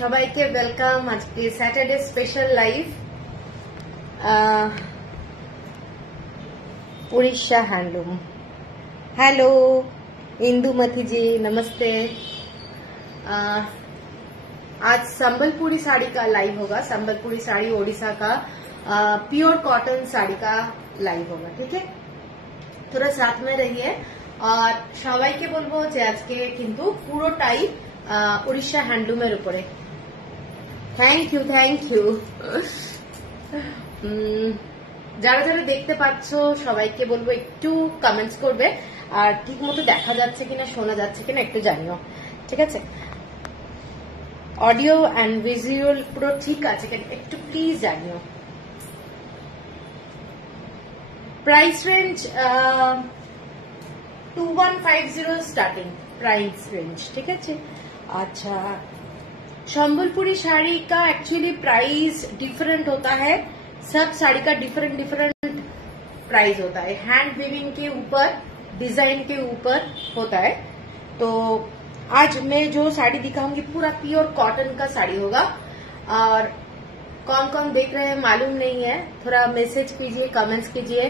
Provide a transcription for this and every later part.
সবাইকে ওয়েলকাম আজকে Saturday special live Odisha handloom. Hello Indumati ji, नमस्ते। आज संबलपुरी साड़ी का लाइव होगा। संबलपुरी साड़ी ओडिशा का प्योर कॉटन साड़ी का लाइव होगा, ठीक है। थोड़ा साथ में रहिए और সবাইকে বলবো যে আজকে কিন্তু পুরোটাই উড়িষ্যা হ্যান্ডলুমের উপরে। থ্যাংক ইউ যারা যারা দেখতে পাচ্ছ সবাইকে বলবো একটু কমেন্টস করবে আর ঠিক মতো দেখা যাচ্ছে কিনা শোনা যাচ্ছে কিনা একটু জানিও, ঠিক আছে। অডিও এন্ড ভিজুয়াল পুরো ঠিক আছে কিনা একটু প্লিজ জানিও। Price range 2150 starting price range, ठीक है। अच्छा, संबलपुरी साड़ी का एक्चुअली प्राइस डिफरेंट होता है। सब साड़ी का डिफरेंट प्राइस होता है। हैंड वीविंग के ऊपर, डिजाइन के ऊपर होता है। तो आज मैं जो साड़ी दिखाऊंगी पूरा प्योर कॉटन का साड़ी होगा। और कौन कौन देख रहे हैं मालूम नहीं है, थोड़ा मैसेज कीजिए, कमेंट्स कीजिए।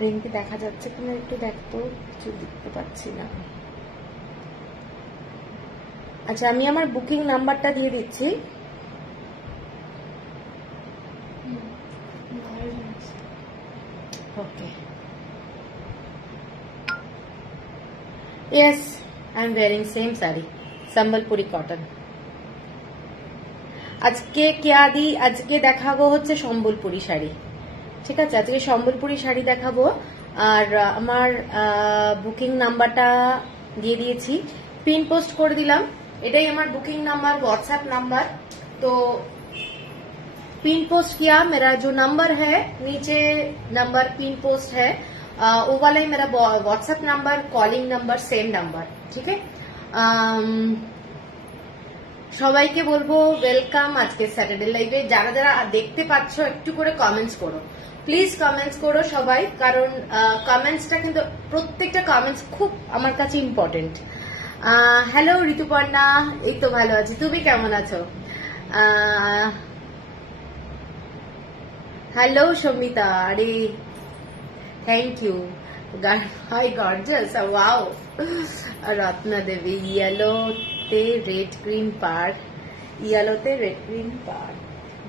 রিংটি দেখা যাচ্ছে কিনা একটু দেখতো, কিছু দেখতে পাচ্ছি না। আচ্ছা, আমি আমার বুকিং নাম্বারটা দিয়ে দিচ্ছি। Okay, yes I am wearing same sari Sambalpuri cotton. আজকে আজকে দেখাবো হচ্ছে সম্বলপুরি শাড়ি, ঠিক আছে। আজকে সম্বলপুরি শাড়ি দেখাবো। আর আমার বুকিং নাম্বারটা দিয়ে দিয়েছি, পিন পোস্ট করে দিলাম। এটাই আমার बुकिंग नंबर, व्हाट्सएप नंबर। तो पिन पोस्ट किया, मेरा जो नंबर है नीचे नंबर पिन पोस्ट है, वो वाला ही मेरा WhatsApp number, calling number, same number, ठीक है। সবাইকে বলবো ওয়েলকাম আজকে স্যাটারডে লাইভে। যারা যারা দেখতে পাচ্ছ একটু করে কমেন্টস করো, প্লিজ কমেন্টস করো সবাই, কারণ কমেন্টসটা কিন্তু প্রত্যেকটা কমেন্টস খুব আমার কাছে ইম্পর্টেন্ট। হ্যালো ঋতুপর্ণা, এই তো ভালো আছি, তুমি কেমন আছো? হ্যালো সমিতা, আরে thank you. Hi gorgeous, wow. Ratna Devi, ইয়েলোতে রেড গ্রিন পাড়, ইয়েলোতে রেড গ্রিন পাড়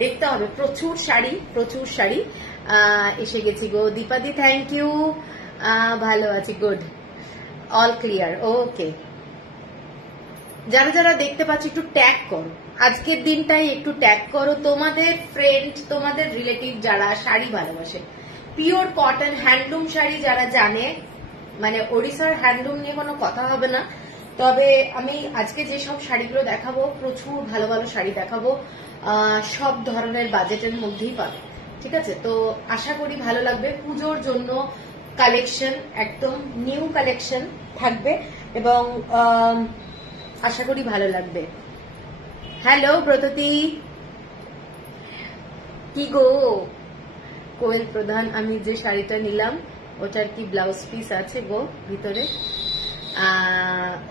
দেখতে হবে। প্রচুর শাড়ি এসে গেছি গো। দীপাদি থ্যাংক ইউ, ভালো আছি, গুড, অল ক্লিয়ার, ওকে। যারা যারা দেখতে পাচ্ছ একটু ট্যাগ করো, আজকের দিনটাই একটু ট্যাগ করো তোমাদের ফ্রেন্ড, তোমাদের রিলেটিভ যারা শাড়ি ভালোবাসে, পিওর কটন হ্যান্ডলুম শাড়ি যারা জানে। মানে ওড়িশার হ্যান্ডলুম নিয়ে কোনো কথা হবে না। তবে আমি আজকে যেসব শাড়িগুলো দেখাবো, প্রচুর ভালো ভালো শাড়ি দেখাবো, সব ধরনের বাজেটের মধ্যেই পাবে, ঠিক আছে। তো আশা করি ভালো লাগবে। পুজোর জন্য কালেকশন, একদম নিউ কালেকশন থাকবে এবং আশা করি ভালো লাগবে। হ্যালো ব্রততী, কি গো? কোয়েল প্রধান, আমি যে শাড়িটা নিলাম ওটার কি ব্লাউজ পিস আছে গো ভিতরে?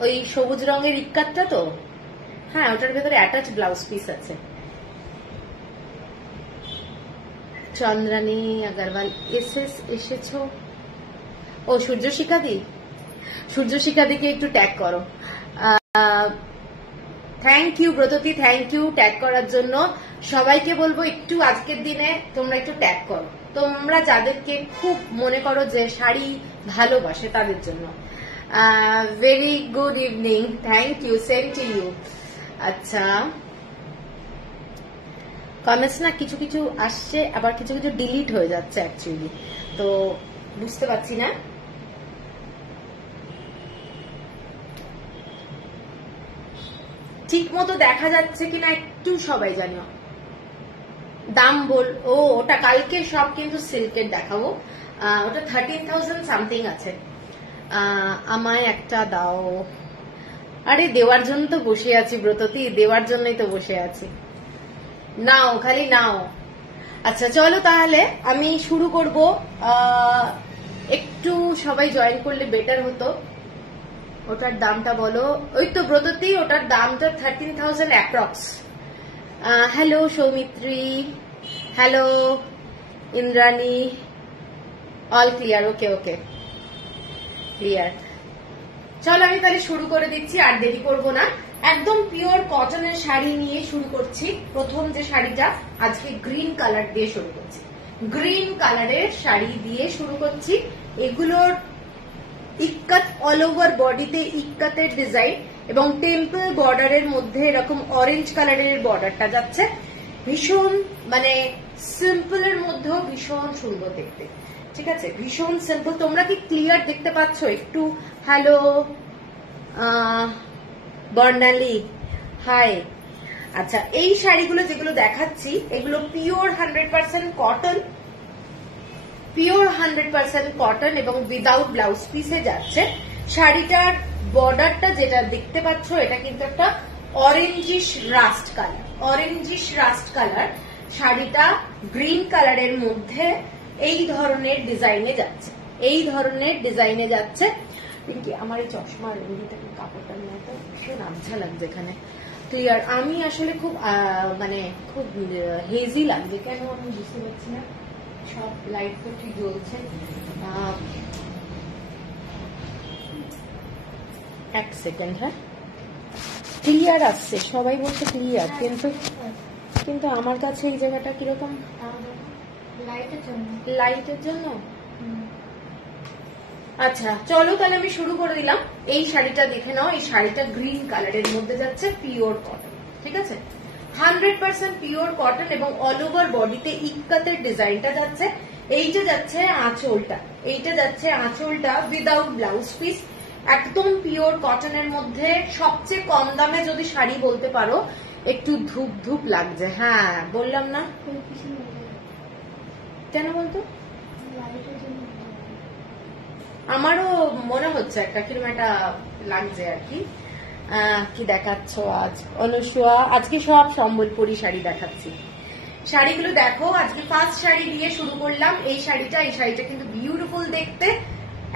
ওই সবুজ রঙের ইক্কাতটা তো? হ্যাঁ, ওটার ভেতরে অ্যাটাচ ব্লাউজ পিস আছে। চন্দ্রানী আগরওয়াল এসেছো? ও সূর্যশিখা দি, সূর্যশিখা দিকে একটু ট্যাগ করো। Thank you Bratati, thank you tag করার জন্য। সবাইকে বলবো একটু আজকের দিনে তোমরা একটু ট্যাগ করো, তোমরা যাদেরকে খুব মনে করো যে শাড়ি ভালোবাসে তাদের জন্য। Very good evening, thank you, same to you. আচ্ছা, কমেন্টস না কিছু কিছু আসছে, আবার কিছু কিছু ডিলিট হয়ে যাচ্ছে অ্যাকচুয়ালি, তো বুঝতে পারছি না। ঠিক মতো দেখা যাচ্ছে কিনা একটু সবাই জানো। দাম বল, ও ওটা কালকে সব কিন্তু সিল্কের দেখাবো, ওটা 13,000 সামথিং আছে। আমায় একটা দাও। আরে দেওয়ার জন্য তো বসে আছি ব্রততী, দেওয়ার জন্যই তো বসে আছি। নাও, খালি নাও। আচ্ছা চলো তাহলে আমি শুরু করব। একটু সবাই জয়েন করলে বেটার হতো। ওটার দামটা বলো। ওই তো ব্রততী, ওটার দামটা 13,000 approx. Hello Soumitri, hello Indrani, all clear? Okay okay, clear. চলো আমি তাহলে শুরু করে দিচ্ছি, আর দেরি করব না। একদম পিওর কটনের শাড়ি নিয়ে শুরু করছি। প্রথম যে শাড়িটা আজকে গ্রিন কালার দিয়ে শুরু করছি, গ্রিন কালারের শাড়ি দিয়ে শুরু করছি। এগুলোর ইক্কাত, অল ওভার বডিতে ইক্কাতের ডিজাইন এবং টেম্পল বর্ডারের মধ্যে এরকম অরেঞ্জ কালারের বর্ডারটা যাচ্ছে। ভীষণ মানে সিম্পলের মধ্যেও ভীষণ সুন্দর দেখতে, ঠিক আছে, ভীষণ সিম্পল। তোমরা কি ক্লিয়ার দেখতে পাচ্ছ একটু? হ্যালো বর্ণালী, হাই। আচ্ছা, এই শাড়িগুলো যেগুলো দেখাচ্ছি এগুলো পিওর 100% কটন, পিওর 100% কটন এবং উইদাউট ব্লাউজ পিসে যাচ্ছে। শাড়িটার বর্ডারটা যেটা দেখতে পাচ্ছ এটা কিন্তু একটা orangish rushed colour, orangish rushed colour. শাড়িটা গ্রিন কালারের মধ্যে এই ধরনের ডিজাইনে যাচ্ছে, এই ধরনের ডিজাইনে যাচ্ছে। আমার এই চশমার কাপড়টা নিয়ে তো ভীষণ আবঝা লাগছে এখানে। ক্লিয়ার? আমি আসলে খুব মানে খুব হেজি লাগছে, কেন আমি বুঝতে পারছি না। সব লাইট তো ঠিক জ্বলছে। এক সেকেন্ড, হ্যাঁ ক্লিয়ার আসছে, সবাই বলছে ক্লিয়ার, কিন্তু আমার কাছে এই জায়গাটা কিরকম লাইটের জন্য। আচ্ছা চলো তাহলে আমি শুরু করে দিলাম। এই শাড়িটা দেখে নাও, এই শাড়িটা গ্রিন কালারের মধ্যে যাচ্ছে, পিওর কটন, ঠিক আছে, 100% পিওর কটন এবং অল ওভার বডিতে ইক্কাতের ডিজাইনটা যাচ্ছে। এইটা যাচ্ছে আঁচলটা, এইটা যাচ্ছে আঁচলটা উইদাউট ব্লাউজ পিস, একদম পিওর কটনের মধ্যে। সবচেয়ে কম দামে যদি শাড়ি বলতে পারো, একটু ধূপ ধূপ লাগছে। হ্যাঁ বললাম না, কেন বলতো? আমারও মনে হচ্ছে একটা কিরকম একটা লাগছে আর কি। কি দেখাচ্ছ আজ অনুসুয়া? আজকে সব সম্বলপুরি শাড়ি দেখাচ্ছি। শাড়িগুলো দেখো, আজকে ফার্স্ট শাড়ি দিয়ে শুরু করলাম। এই শাড়িটা কিন্তু বিউটিফুল দেখতে,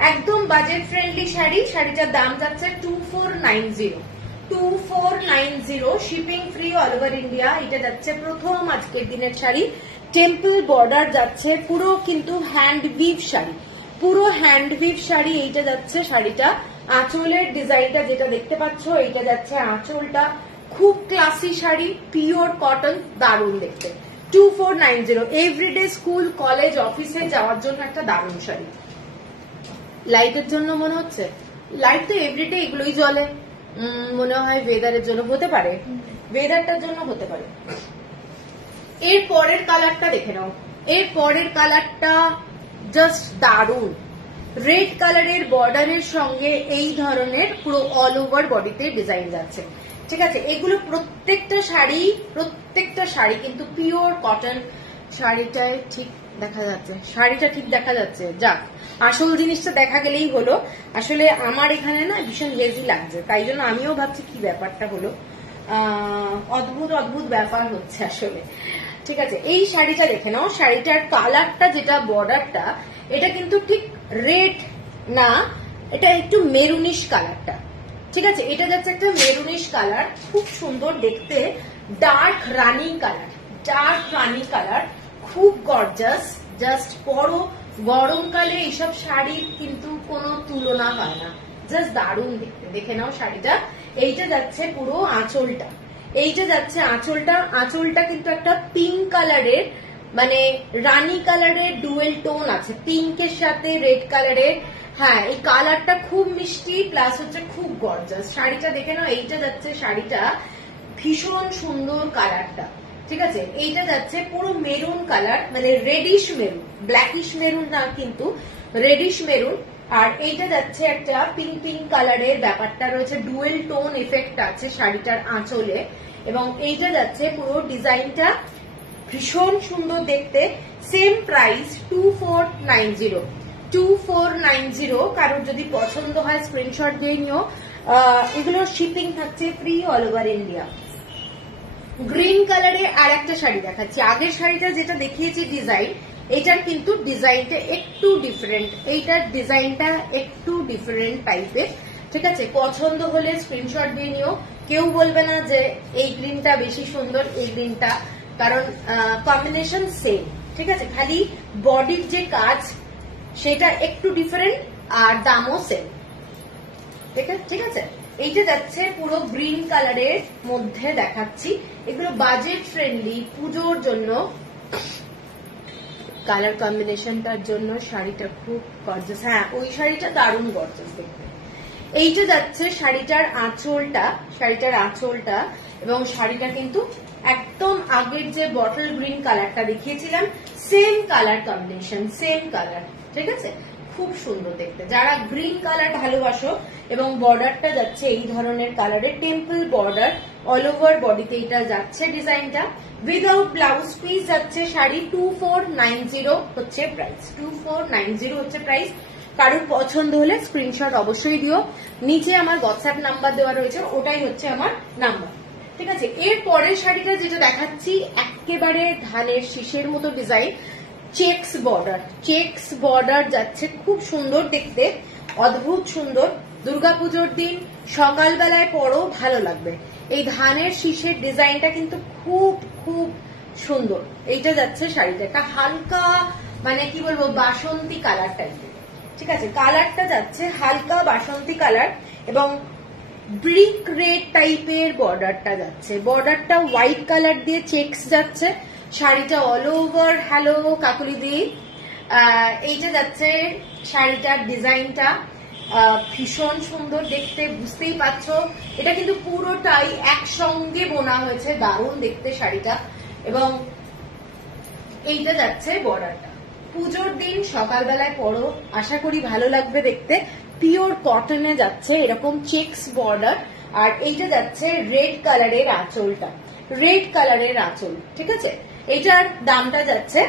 একদম বাজেট ফ্রেন্ডলি শাড়ি। শাড়িটার দাম যাচ্ছে 2490, 2490, shipping free all over India. এটা যাচ্ছে প্রথম আজকের দিনের শাড়ি। টেম্পল বর্ডার যাচ্ছে, পুরো কিন্তু হ্যান্ড উইভ শাড়ি, পুরো হ্যান্ড উইভ শাড়ি। এইটা যাচ্ছে শাড়িটা, আঁচলের ডিজাইনটা যেটা দেখতে পাচ্ছ এইটা যাচ্ছে আঁচলটা। খুব ক্লাসি শাড়ি, পিওর কটন, দারুণ দেখতে। 2490, এভরিডে স্কুল কলেজ অফিসে যাওয়ার জন্য একটা দারুণ শাড়ি। লাইটের জন্য মনে হচ্ছে, লাইট তো এভরিডে এগুলোই জ্বলে, মনে হয় ওয়েদারের জন্য হতে পারে, ওয়েদারটার জন্য হতে পারে। এর পরের কালারটা দেখে নাও, এর পরের কালারটা জাস্ট দারুণ। রেড কালারের বর্ডারের সঙ্গে এই ধরনের পুরো অল ওভার বডিতে ডিজাইন যাচ্ছে, ঠিক আছে। এগুলো প্রত্যেকটা শাড়ি কিন্তু পিওর কটন। শাড়িটায় ঠিক দেখা যাচ্ছে, শাড়িটা ঠিক দেখা যাচ্ছে। যাক, আসল জিনিসটা দেখা গেলেই হলো। আসলে আমার এখানে না ভীষণ হেজি লাগছে, তাই জন্য আমিও ভাবছি কি ব্যাপারটা হলো। অদ্ভুত অদ্ভুত ব্যাপার হচ্ছে আসলে, ঠিক আছে। এই শাড়িটা দেখে নাও, শাড়িটার কালারটা যেটা বর্ডারটা, এটা কিন্তু ঠিক রেড না, এটা একটু মেরুনিশ কালারটা, ঠিক আছে। এটা যাচ্ছে একটা মেরুনিশ কালার, খুব সুন্দর দেখতে। ডার্ক রানি কালার, ডার্ক রানি কালার, খুব গর্জাস। জাস্ট পরো, গরমকালে এইসব শাড়ির কিন্তু কোনো তুলনা হয় না, জাস্ট দারুণ দেখতে। দেখে নাও শাড়িটা। এইটা যাচ্ছে পুরো আঁচলটা, এইটা যাচ্ছে আঁচলটা। আঁচলটা কিন্তু একটা পিঙ্ক কালারের, মানে রানী কালারের ডুয়েল টোন আছে, পিঙ্কের সাথে রেড কালারের। হ্যাঁ, এই কালারটা খুব মিষ্টি, প্লাস হচ্ছে খুব গর্জাস। শাড়িটা দেখে নাও। এইটা যাচ্ছে শাড়িটা ভীষণ সুন্দর কালারটা, ঠিক আছে। এইটা যাচ্ছে পুরো মেরুন কালার, মানে রেডিশ মেরুন, ব্ল্যাকিশ মেরুন না কিন্তু রেডিশ মেরুন। আর এইটা যাচ্ছে একটা পিঙ্ক পিঙ্ক কালারের ব্যাপারটা রয়েছে, ডুয়েল টোন এফেক্ট আছে শাড়িটার আঁচলে। এবং এইটা যাচ্ছে পুরো ডিজাইনটা ভীষণ সুন্দর দেখতে। Same price 2490, 2490। কারোর যদি পছন্দ হয় স্ক্রিনশট দিয়ে নিও। এগুলো শিপিং থাকছে free all over India. Green কালারে আর একটা শাড়ি দেখাচ্ছি। আগের শাড়িটা যেটা দেখিয়েছি ডিজাইন, এটার কিন্তু ডিজাইনটা একটু ডিফারেন্ট, এইটার ডিজাইনটা একটু ডিফারেন্ট টাইপের, ঠিক আছে। পছন্দ হলে স্ক্রিনশট দিয়ে নিও। কেউ বলবে না যে এই গ্রিনটা বেশি সুন্দর, এই গ্রিনটা, কারণ কম্বিনেশন সেম, ঠিক আছে। খালি বডির যে কাজ সেটা একটু ডিফারেন্ট, আর দামও সেম, ঠিক আছে। এইটা যাচ্ছে পুরো গ্রিন কালারের মধ্যে দেখাচ্ছি। এগুলো বাজেট ফ্রেন্ডলি, পুজোর জন্য কালার কম্বিনেশনটার জন্য শাড়িটা খুব গর্জাস। হ্যাঁ, ওই শাড়িটা দারুণ গর্জাস দেখতে। এইটা যাচ্ছে শাড়িটার আঁচলটা, শাড়িটার আঁচলটা। এবং শাড়িটা কিন্তু একদম আগের যে বটল গ্রিন কালারটা দেখিয়েছিলাম, same colour combination, same colour, ঠিক আছে। খুব সুন্দর দেখতে। যারা গ্রিন কালার ভালোবাসো, এবং বর্ডারটা যাচ্ছে এই ধরনের কালারের টেম্পল বর্ডার, অল ওভার বডিতে এটা যাচ্ছে ডিজাইনটা। উইদাউট ব্লাউজ পিস যাচ্ছে শাড়ি 2490 হচ্ছে প্রাইস, 2490 হচ্ছে প্রাইস। কারোর পছন্দ হলে স্ক্রিনশট অবশ্যই দিও। নিচে আমার হোয়াটসঅ্যাপ নাম্বার দেওয়া রয়েছে, ওটাই হচ্ছে আমার নাম্বার, ঠিক আছে। এর পরের শাড়িটা যেটা দেখাচ্ছি একেবারে ধানের শীষের মতো design, checks border, checks border যাচ্ছে, খুব সুন্দর দেখতে, অদ্ভুত সুন্দর। দুর্গাপুজোর দিন সকালবেলায় পরও ভালো লাগবে। এই ধানের শীষের ডিজাইনটা কিন্তু খুব খুব সুন্দর। এইটা যাচ্ছে শাড়িটা একটা হালকা, মানে কি বলবো, বাসন্তী কালার টাইপের, ঠিক আছে। কালারটা যাচ্ছে হালকা বাসন্তী কালার, এবং ব্রিক রেড টাইপের বর্ডারটা যাচ্ছে। বর্ডারটা হোয়াইট কালার দিয়ে চেক্স যাচ্ছে। শাড়িটা অল ওভার হ্যালো কাকুলি দি। এইটা যাচ্ছে শাড়িটার ডিজাইনটা ভীষণ সুন্দর দেখতে, বুঝতেই পারছো। এটা কিন্তু পুরোটাই একসঙ্গে বোনা হয়েছে, দারুণ দেখতে শাড়িটা। এবং এইটা যাচ্ছে বর্ডারটা। পুজোর দিন সকালবেলায় পরো, আশা করি ভালো লাগবে দেখতে। পিওর কটনে যাচ্ছে এরকম চেক্স বর্ডার। আর এইটা যাচ্ছে রেড কালারের আঁচলটা, রেড কালারের আঁচল, ঠিক আছে। এটার দামটা যাচ্ছে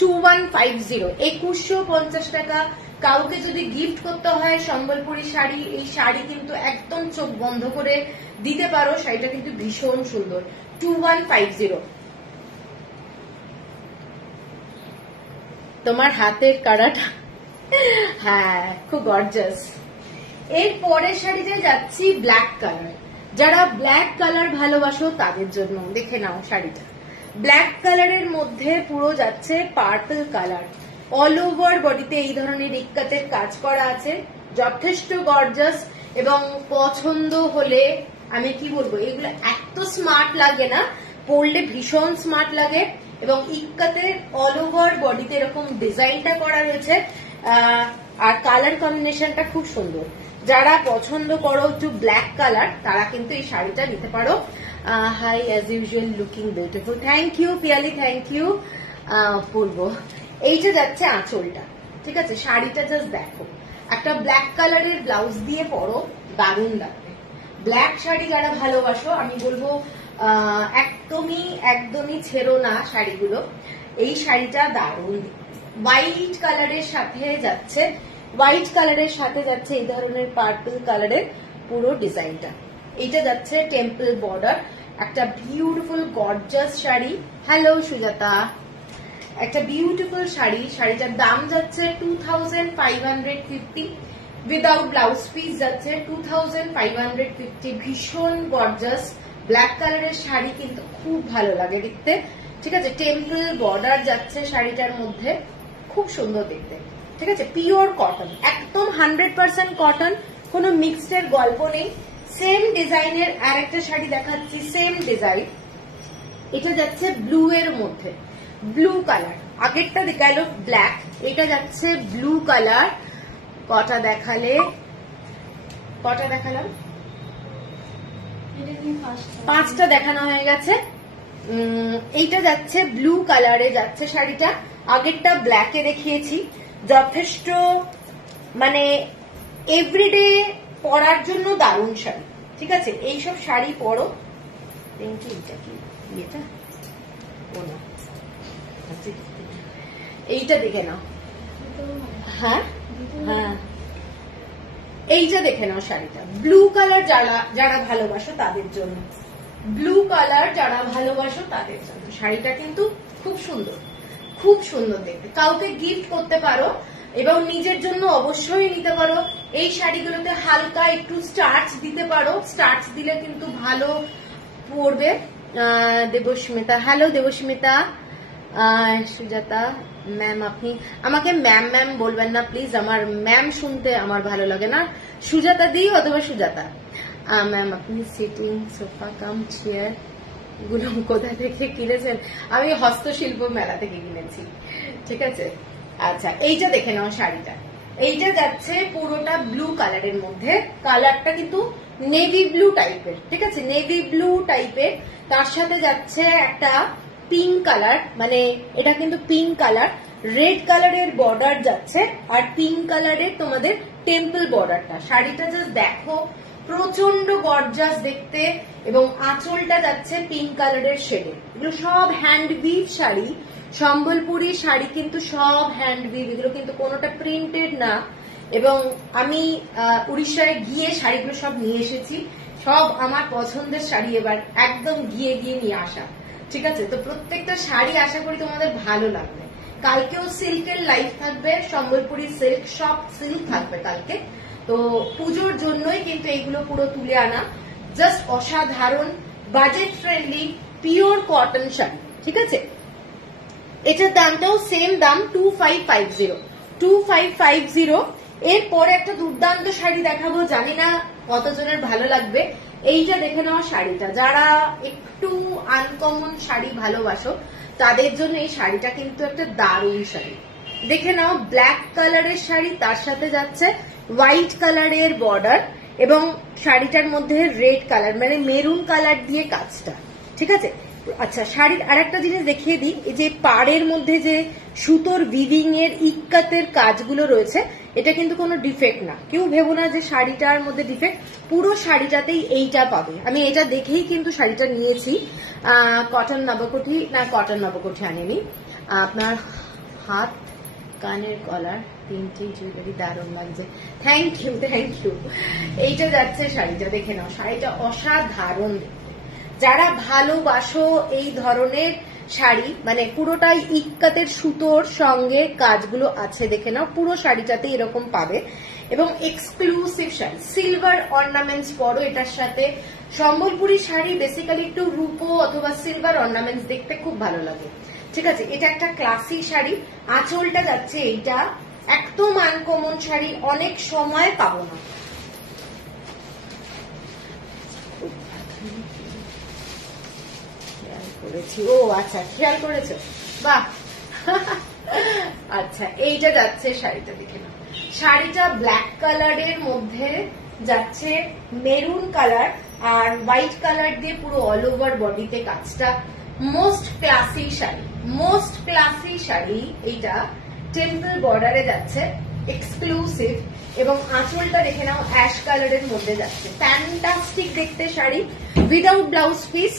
2150, 2150 টাকা। কাউকে যদি গিফট করতে হয় সম্বলপুরি শাড়ি, এই শাড়ি কিন্তু একদম চোখ বন্ধ করে দিতে পারো। শাড়িটা কিন্তু ভীষণ সুন্দর, 2150। তোমার হাতের কাড়াটা, হ্যাঁ, খুব গর্জাস। এর পরের শাড়িতে যাচ্ছি ব্ল্যাক কালার। যারা ব্ল্যাক কালার ভালোবাসো তাদের জন্য দেখে নাও শাড়িটা। ব্ল্যাক কালারের মধ্যে পুরো যাচ্ছে পার্পল কালার, অল ওভার বডিতে এই ধরনের ইক্কাতের কাজ করা আছে, যথেষ্ট গর্জাস। এবং পছন্দ হলে আমি কি বলবো, এগুলো এত স্মার্ট লাগে না, পরলে ভীষণ স্মার্ট লাগে। এবং ইক্কাতের অল ওভার বডিতে এরকম ডিজাইনটা করা রয়েছে, আর কালার কম্বিনেশনটা খুব সুন্দর। যারা পছন্দ করো একটু ব্ল্যাক কালার, তারা কিন্তু এই শাড়িটা নিতে পারো। Hi, as usual looking beautiful. Thank you Piyali, thank you Purba. এইটা যাচ্ছে আঁচলটা, ঠিক আছে। শাড়িটা জাস্ট দেখো, একটা ব্ল্যাক কালারের ব্লাউজ দিয়ে পরো, দারুণ লাগবে। ব্ল্যাক শাড়ি যারা ভালোবাসো, আমি বলবো একদমই একদমই ছেড়ো না শাড়িগুলো। এই শাড়িটা দারুণ। হোয়াইট কালারের সাথে যাচ্ছে, হোয়াইট কালারের সাথে যাচ্ছে এই ধরনের পার্পল কালারের পুরো ডিজাইনটা। এইটা যাচ্ছে টেম্পল বর্ডার, একটা beautiful gorgeous sari. Hello Sujata, একটা বিউটিফুল শাড়ি। শাড়িটার দাম যাচ্ছে 2550, উইদাউট ব্লাউজ পিস যাচ্ছে 2550। ভীষণ গর্জাস ব্ল্যাক কালারের শাড়ি, কিন্তু খুব ভালো লাগে দেখতে, ঠিক আছে। টেম্পল বর্ডার যাচ্ছে শাড়িটার মধ্যে, খুব সুন্দর দেখতে। ঠিক আছে, পিওর কটন, একদম 100% কটন, কোনো মিক্সড এর গল্প নেই। সেম ডিজাইনের আরেকটা শাড়ি দেখাচ্ছি, সেম ডিজাইন, এটা যাচ্ছে ব্লু এর মধ্যে, ব্লু কালার, আগেরটা গেল ব্ল্যাক, এটা যাচ্ছে ব্লু কালার। কটা দেখালাম, পাঁচটা দেখানো হয়ে গেছে। এইটা যাচ্ছে ব্লু কালারে যাচ্ছে শাড়িটা, আগেরটা ব্ল্যাকে দেখিয়েছি। যথেষ্ট মানে এভরিডে পরার জন্য দারুণ শাড়ি, ঠিক আছে, এইসব শাড়ি পরো। এইটা দেখে নাও, হ্যাঁ হ্যাঁ এইটা দেখে নাও শাড়িটা, ব্লু কালার যারা ভালোবাসো তাদের জন্য, ব্লু কালার যারা ভালোবাসো তাদের জন্য শাড়িটা কিন্তু খুব সুন্দর, খুব সুন্দর দেখতে, কাউকে গিফট করতে পারো এবং নিজের জন্য অবশ্যই নিতে পারো। এই শাড়িগুলোতে হালকা একটু স্টার্চ দিতে পারো, স্টার্চ দিলে কিন্তু ভালো পড়বে। দেবস্মিতা, হ্যালো দেবস্মিতা। সুজাতা ম্যাম, আপনি আমাকে ম্যাম ম্যাম বলবেন না প্লিজ, আমার ম্যাম শুনতে আমার ভালো লাগে না। সুজাতা দি অথবা সুজাতা। ম্যাম আপনি সিটিং সোফা কাম চেয়ার গুলো কোথা থেকে কিনেছেন? আমি হস্তশিল্প মেলা থেকে কিনেছি, ঠিক আছে। আচ্ছা, এইটা দেখে নাও শাড়িটা, এইটা যাচ্ছে পুরোটা ব্লু কালারের মধ্যে, কালারটা কিন্তু নেভি ব্লু টাইপের, ঠিক আছে, নেভি ব্লু টাইপের, তার সাথে যাচ্ছে একটা পিঙ্ক কালার, মানে এটা কিন্তু পিঙ্ক কালার, রেড কালারের বর্ডার যাচ্ছে, আর পিঙ্ক কালারের তোমাদের টেম্পল বর্ডারটা। শাড়িটা জাস্ট দেখো, প্রচন্ড গর্জাস দেখতে, এবং আঁচলটা যাচ্ছে পিঙ্ক কালারের শেডে। এগুলো সব হ্যান্ডউইভ শাড়ি, সম্বলপুরি শাড়ি কিন্তু সব হ্যান্ডউইভ, এগুলো কিন্তু কোনোটা প্রিন্টেড না। এবং আমি উড়িষ্যায় গিয়ে শাড়িগুলো সব নিয়ে এসেছি, সব আমার পছন্দের শাড়ি, এবার একদম গিয়ে নিয়ে আসা, ঠিক আছে। তো প্রত্যেকটা শাড়ি আশা করি তোমাদের ভালো লাগবে। কালকেও সিল্কের লাইভ থাকবে, সম্বলপুরি সিল্ক, সব সিল্ক থাকবে কালকে। তো পুজোর জন্যই কিন্তু এইগুলো পুরো তুলে আনা, জাস্ট অসাধারণ, budget friendly, pure cotton sari, ঠিক আছে। এটার দামটাও সেম দাম, 2550। এরপর একটা দুর্দান্ত শাড়ি দেখাবো, জানি না কতজনের ভালো লাগবে। এইটা দেখে নেওয়া শাড়িটা, যারা একটু আনকমন শাড়ি ভালোবাসো তাদের জন্য এই শাড়িটা কিন্তু একটা দারুণ শাড়ি। দেখে নাও, ব্ল্যাক কালারের শাড়ি, তার সাথে যাচ্ছে হোয়াইট কালারের বর্ডার, এবং শাড়িটার মধ্যে রেড কালার মানে মেরুন কালার দিয়ে কাজটা, ঠিক আছে। আচ্ছা, শাড়ির আরেকটা জিনিস দেখিয়ে দিই, এই যে পাড়ের মধ্যে যে সুতোর ভিভিং এর ইক্কাতের কাজগুলো রয়েছে, এটা কিন্তু কোনো ডিফেক্ট না, কেউ ভেবো না যে শাড়িটার মধ্যে ডিফেক্ট, পুরো শাড়িটাতেই এইটা পাবে। আমি এটা দেখেই কিন্তু শাড়িটা নিয়েছি। কটন নবকোঠি না, কটন নবকোঠি আনেনি। আপনার হাত কানের কলার তিনটি জুয়েলারি দারুণ লাগছে, থ্যাংক ইউ থ্যাংক ইউ। এইটা যাচ্ছে শাড়িটা, দেখে নাও, শাড়িটা অসাধারণ দেখতে। যারা ভালোবাসো এই ধরনের শাড়ি, মানে পুরোটাই ইক্কাতের সুতোর সঙ্গে কাজগুলো আছে, দেখে নাও, পুরো শাড়িটাতে এরকম পাবে, এবং এক্সক্লুসিভ শাড়ি, সিলভার অর্নামেন্টস পরো এটার সাথে। সম্বলপুরি শাড়ি বেসিক্যালি একটু রূপো অথবা সিলভার অর্নামেন্টস দেখতে খুব ভালো লাগে, ঠিক আছে। এটা একটা ক্লাসি শাড়ি, আঁচলটা যাচ্ছে এইটা, একদম আনকমন শাড়ি, অনেক সময় পাবো না। করেছি, ও আচ্ছা, খেয়াল করেছো, বাহ। আচ্ছা, এইটা যাচ্ছে শাড়িটা, দেখে নাও, শাড়িটা ব্ল্যাক কালারের মধ্যে যাচ্ছে মেরুন কালার আর হোয়াইট কালার দিয়ে পুরো অল ওভার বডিতে কাজটা, most classy sari, most classy sari. এইটা টেম্পল বর্ডারে যাচ্ছে, এক্সক্লুসিভ, এবং আঁচলটা দেখে নাও অ্যাশ কালারের মধ্যে যাচ্ছে, ফ্যান্টাস্টিক দেখতে শাড়ি, উইদাউট ব্লাউজ পিস।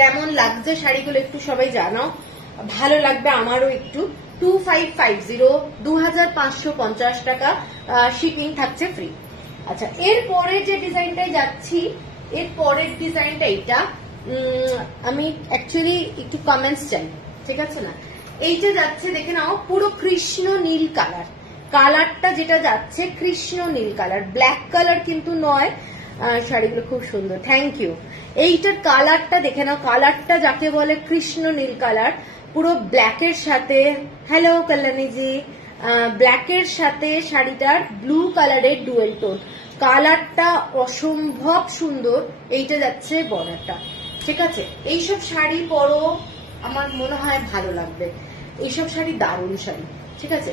কেমন লাগছে শাড়িগুলো একটু সবাই জানাও, ভালো লাগবে আমারও একটু। 2550, 2550 টাকা, শিপিং থাকছে ফ্রি। আচ্ছা, এরপরে যে ডিজাইনটাই যাচ্ছি, এর পরের ডিজাইনটা এইটা, আমি অ্যাকচুয়ালি একটু কমেন্টস চাই, ঠিক আছে না। এইটা যাচ্ছে, দেখে নাও, পুরো কৃষ্ণ নীল কালার, কালারটা যেটা যাচ্ছে কৃষ্ণ নীল কালার, ব্ল্যাক কালার কিন্তু নয়। শাড়িগুলো খুব সুন্দর, থ্যাংক ইউ। এইটার কালারটা দেখে নাও, কালারটা যাকে বলে কৃষ্ণ নীল কালার, পুরো ব্ল্যাকের সাথে। হ্যালো কল্যাণীজি, ব্ল্যাকের সাথে শাড়িটার ব্লু কালারের ডুয়েল টোন, কালারটা অসম্ভব সুন্দর। এইটা যাচ্ছে বর্ডারটা, ঠিক আছে। এইসব শাড়ি পরো, আমার মনে হয় ভালো লাগবে। এইসব শাড়ি দারুণ শাড়ি, ঠিক আছে।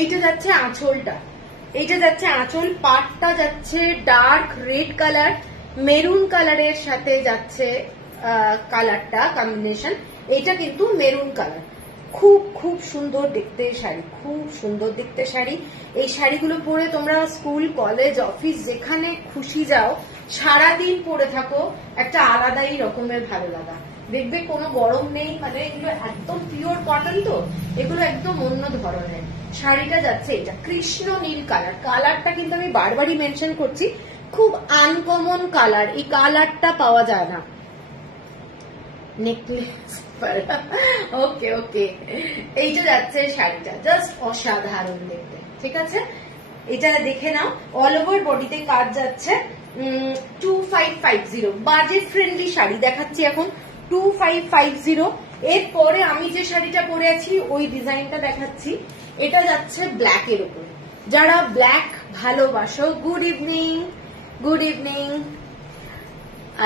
এইটা যাচ্ছে আঁচলটা, এইটা যাচ্ছে আঁচল, পাটটা যাচ্ছে ডার্ক রেড কালার, মেরুন কালারের সাথে যাচ্ছে কালারটা কম্বিনেশন। এটা কিন্তু মেরুন কালার, খুব খুব সুন্দর দেখতে শাড়ি, খুব সুন্দর দেখতে শাড়ি। এই শাড়িগুলো পরে তোমরা স্কুল, কলেজ, অফিস যেখানে খুশি যাও, সারাদিন পরে থাকো, একটা আলাদাই রকমের ভালো লাগা। দেখবে কোনো গরম নেই, মানে এগুলো একদম পিওর কটন, তো এগুলো একদম অন্য ধরনের। শাড়িটা যাচ্ছে এটা কৃষ্ণ নীল কালার, কালারটা কিন্তু আমি বারবারই মেনশন করছি, খুব আনকমন কালার, এই কালারটা পাওয়া যায় না। নেকলেস, ওকে ওকে, এইটা যাচ্ছে শাড়িটা, জাস্ট অসাধারণ দেখতে, ঠিক আছে। এটা দেখে নাও, অল ওভার বডিতে কাজ যাচ্ছে। 2550 বাজেট ফ্রেন্ডলি শাড়ি দেখাচ্ছি এখন, 2550। এরপরে আমি যে শাড়িটা পরে আছি ওই ডিজাইনটা দেখাচ্ছি। এটা যাচ্ছে ব্ল্যাক এর উপরে, যারা ব্ল্যাক ভালোবাসো, গুড ইভিনিং, গুড ইভিনিং।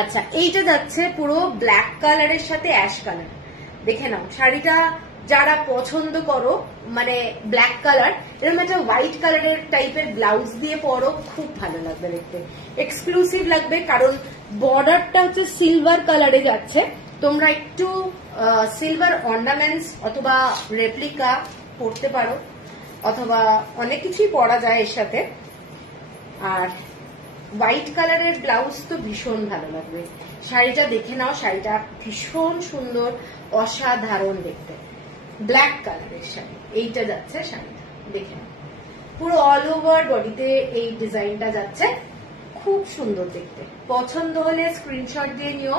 আচ্ছা, এইটা যাচ্ছে পুরো ব্ল্যাক কালারের সাথে অ্যাশ কালার, দেখে নাও শাড়িটা যারা পছন্দ করো, মানে ব্ল্যাক কালার, এরকম একটা হোয়াইট কালারের টাইপের ব্লাউজ দিয়ে পরো, খুব ভালো লাগবে দেখতে, এক্সক্লুসিভ লাগবে। কারণ বর্ডারটা হচ্ছে সিলভার কালারে যাচ্ছে, তোমরা একটু সিলভার অর্নামেন্টস অথবা রেপ্লিকা পরতে পারো, অথবা অনেক কিছুই পরা যায় এর সাথে। আর হোয়াইট কালারের ব্লাউজ তো ভীষণ ভালো লাগবে। শাড়িটা দেখে নাও, শাড়িটা ভীষণ সুন্দর, অসাধারণ দেখতে, ব্ল্যাক কালারের শাড়ি। এইটা যাচ্ছে শাড়িটা, দেখে নাও পুরো অল ওভার বডিতে এই ডিজাইনটা যাচ্ছে, খুব সুন্দর দেখতে। পছন্দ হলে স্ক্রিনশট দিয়ে নিও,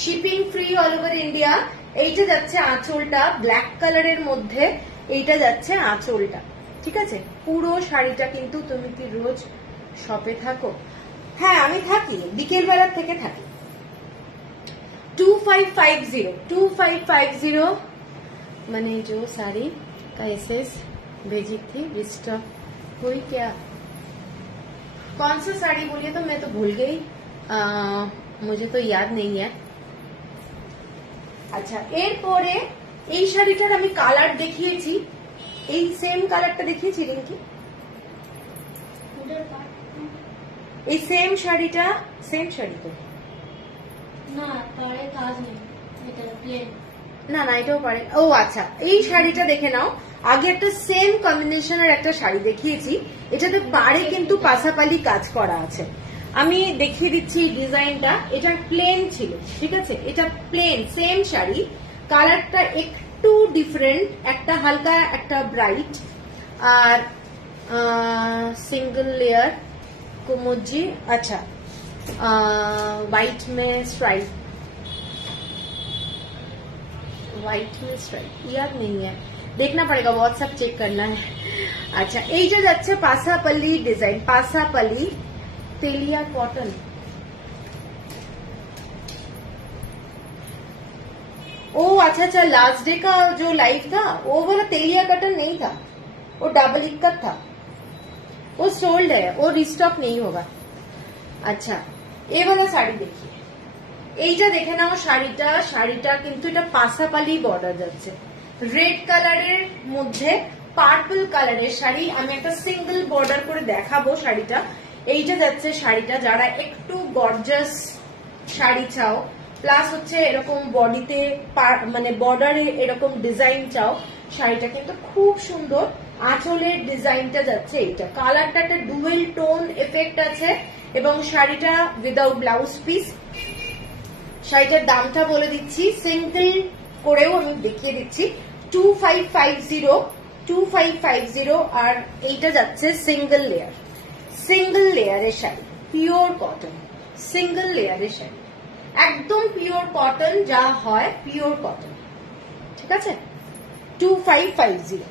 shipping free all over India. এইটা যাচ্ছে আঁচলটা ব্ল্যাক কালারের মধ্যে, এইটা যাচ্ছে আঁচলটা, ঠিক আছে। পুরো শাড়িটা কিন্তু, তুমি কি রোজ শপে থাকো? হ্যাঁ, আমি থাকি, বিকেল বেলার থেকে থাকি। 2550 मैंने जो साड़ी का एसएस भेजी थी डिस्टर्ब हुई क्या? कौन सा साड़ी बोलिए तो मैं तो भूल गई, मुझे तो याद नहीं है। আচ্ছা, এরপরে এই শাড়িটার আমি কালার দেখিয়েছি, এই সেম কালারটা দেখিয়েছি রিঙ্কি, এই সেম শাড়িটা, সেম শাড়ি তো না, পারে কাজ নেই, এটা প্লেন। না না, এটাও পারে। ও আচ্ছা, এই শাড়িটা দেখে নাও, আগে একটা সেম কম্বিনেশনের একটা শাড়ি দেখিয়েছি, এটাতে পারে কিন্তু পাশাপালি কাজ করা আছে। আমি দেখিয়ে দিচ্ছি ডিজাইনটা, এটা প্লেন ছিল, ঠিক আছে, এটা প্লেন সেম শাড়ি, কালারটা একটু ডিফারেন্ট, একটা হালকা একটা ব্রাইট, আর सिंगल लेयर कुमुजी। अच्छा, व्हाइट में स्ट्राइप, व्हाइट में स्ट्राइप याद नहीं है, देखना पड़ेगा, व्हाट्सएप चेक करना है। अच्छा, এই যে যাচ্ছে पासापल्ली डिजाइन, पासापल्ली तेलिया कॉटन, ओ अच्छा अच्छा, लास्ट डे का जो लाइव था वो वाला तेलिया कॉटन नहीं था, वो डबल इक्कत था, वो सोल्ड है, वो रिस्टॉक नहीं होगा। अच्छा, ये वाला শাড়ি देखिए, এইটা দেখে নাও শাড়িটা, শাড়িটা কিন্তু এটা পাসাপালি বর্ডার যাচ্ছে, রেড কালারের মধ্যে পার্পল কালারের শাড়ি। আমি একটা সিঙ্গেল বর্ডার করে দেখাবো শাড়িটা। এইটা যাচ্ছে শাড়িটা, যারা একটু গর্জাস শাড়ি চাও, প্লাস হচ্ছে এরকম বডিতে মানে বর্ডারে এরকম ডিজাইন চাও, শাড়িটা কিন্তু খুব সুন্দর। আঁচলের ডিজাইনটা যাচ্ছে এইটা, কালারটা একটা ডুয়েল টোন এফেক্ট আছে, এবং শাড়িটা উইদাউট ব্লাউজ পিস। শাড়িটার দামটা বলে দিচ্ছি, সিঙ্গেল করেও আমি দেখিয়ে দিচ্ছি, 2550, আর এইটা যাচ্ছে সিঙ্গেল লেয়ার, সিঙ্গেল লেয়ারের শাড়ি, পিওর কটন, সিঙ্গেল লেয়ারের শাড়ি, একদম পিওর কটন, যা হয় পিওর কটন, ঠিক আছে। 2550।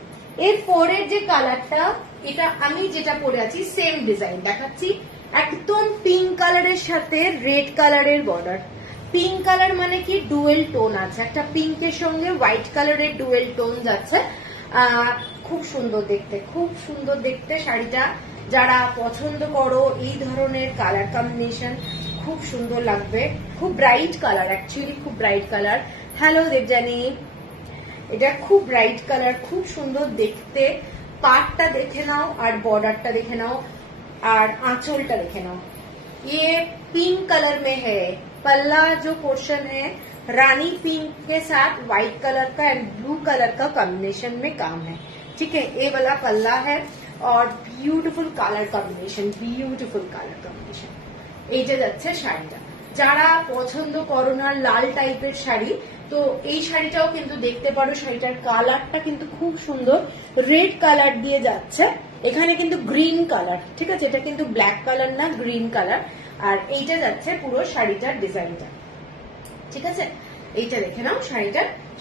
এর পরের যে কালারটা, এটা আমি যেটা পরে আছি সেম ডিজাইন দেখাচ্ছি, একদম পিঙ্ক কালারের সাথে রেড কালারের বর্ডার। পিঙ্ক কালার মানে কি ডুয়েল টোন আছে, একটা পিঙ্কের সঙ্গে হোয়াইট কালারের ডুয়েল টোন যাচ্ছে, খুব সুন্দর দেখতে, খুব সুন্দর দেখতে শাড়িটা। যারা পছন্দ করো এই ধরনের কালার কম্বিনেশন, খুব সুন্দর লাগবে। খুব ব্রাইট কালার, অ্যাকচুয়ালি খুব ব্রাইট কালার। হ্যালো দেবজানি, এটা খুব ব্রাইট কালার, খুব সুন্দর দেখতে। পাটটা দেখে নাও আর बॉर्डरটা দেখে नाओ और आंचलটা দেখে नाओ। ये पिंक कलर में है, पल्ला जो पोर्शन है रानी पिंक के साथ व्हाइट कलर का एंड ब्लू कलर का कॉम्बिनेशन में काम है। ठीक है, ये वाला पल्ला है और beautiful colour combination, beautiful colour combination. এই যে যাচ্ছে শাড়িটা। যারা পছন্দ করো না লাল টাইপের শাড়ি, তো এই শাড়িটাও কিন্তু দেখতে পারো। শাড়িটার কালারটা কিন্তু খুব সুন্দর, রেড কালার দিয়ে যাচ্ছে। এখানে কিন্তু গ্রিন কালার, ঠিক আছে, এটা কিন্তু ব্ল্যাক কালার না, গ্রিন কালার। আর এইটা যাচ্ছে পুরো শাড়িটার ডিজাইনটা, ঠিক আছে। এইটা দেখে নাও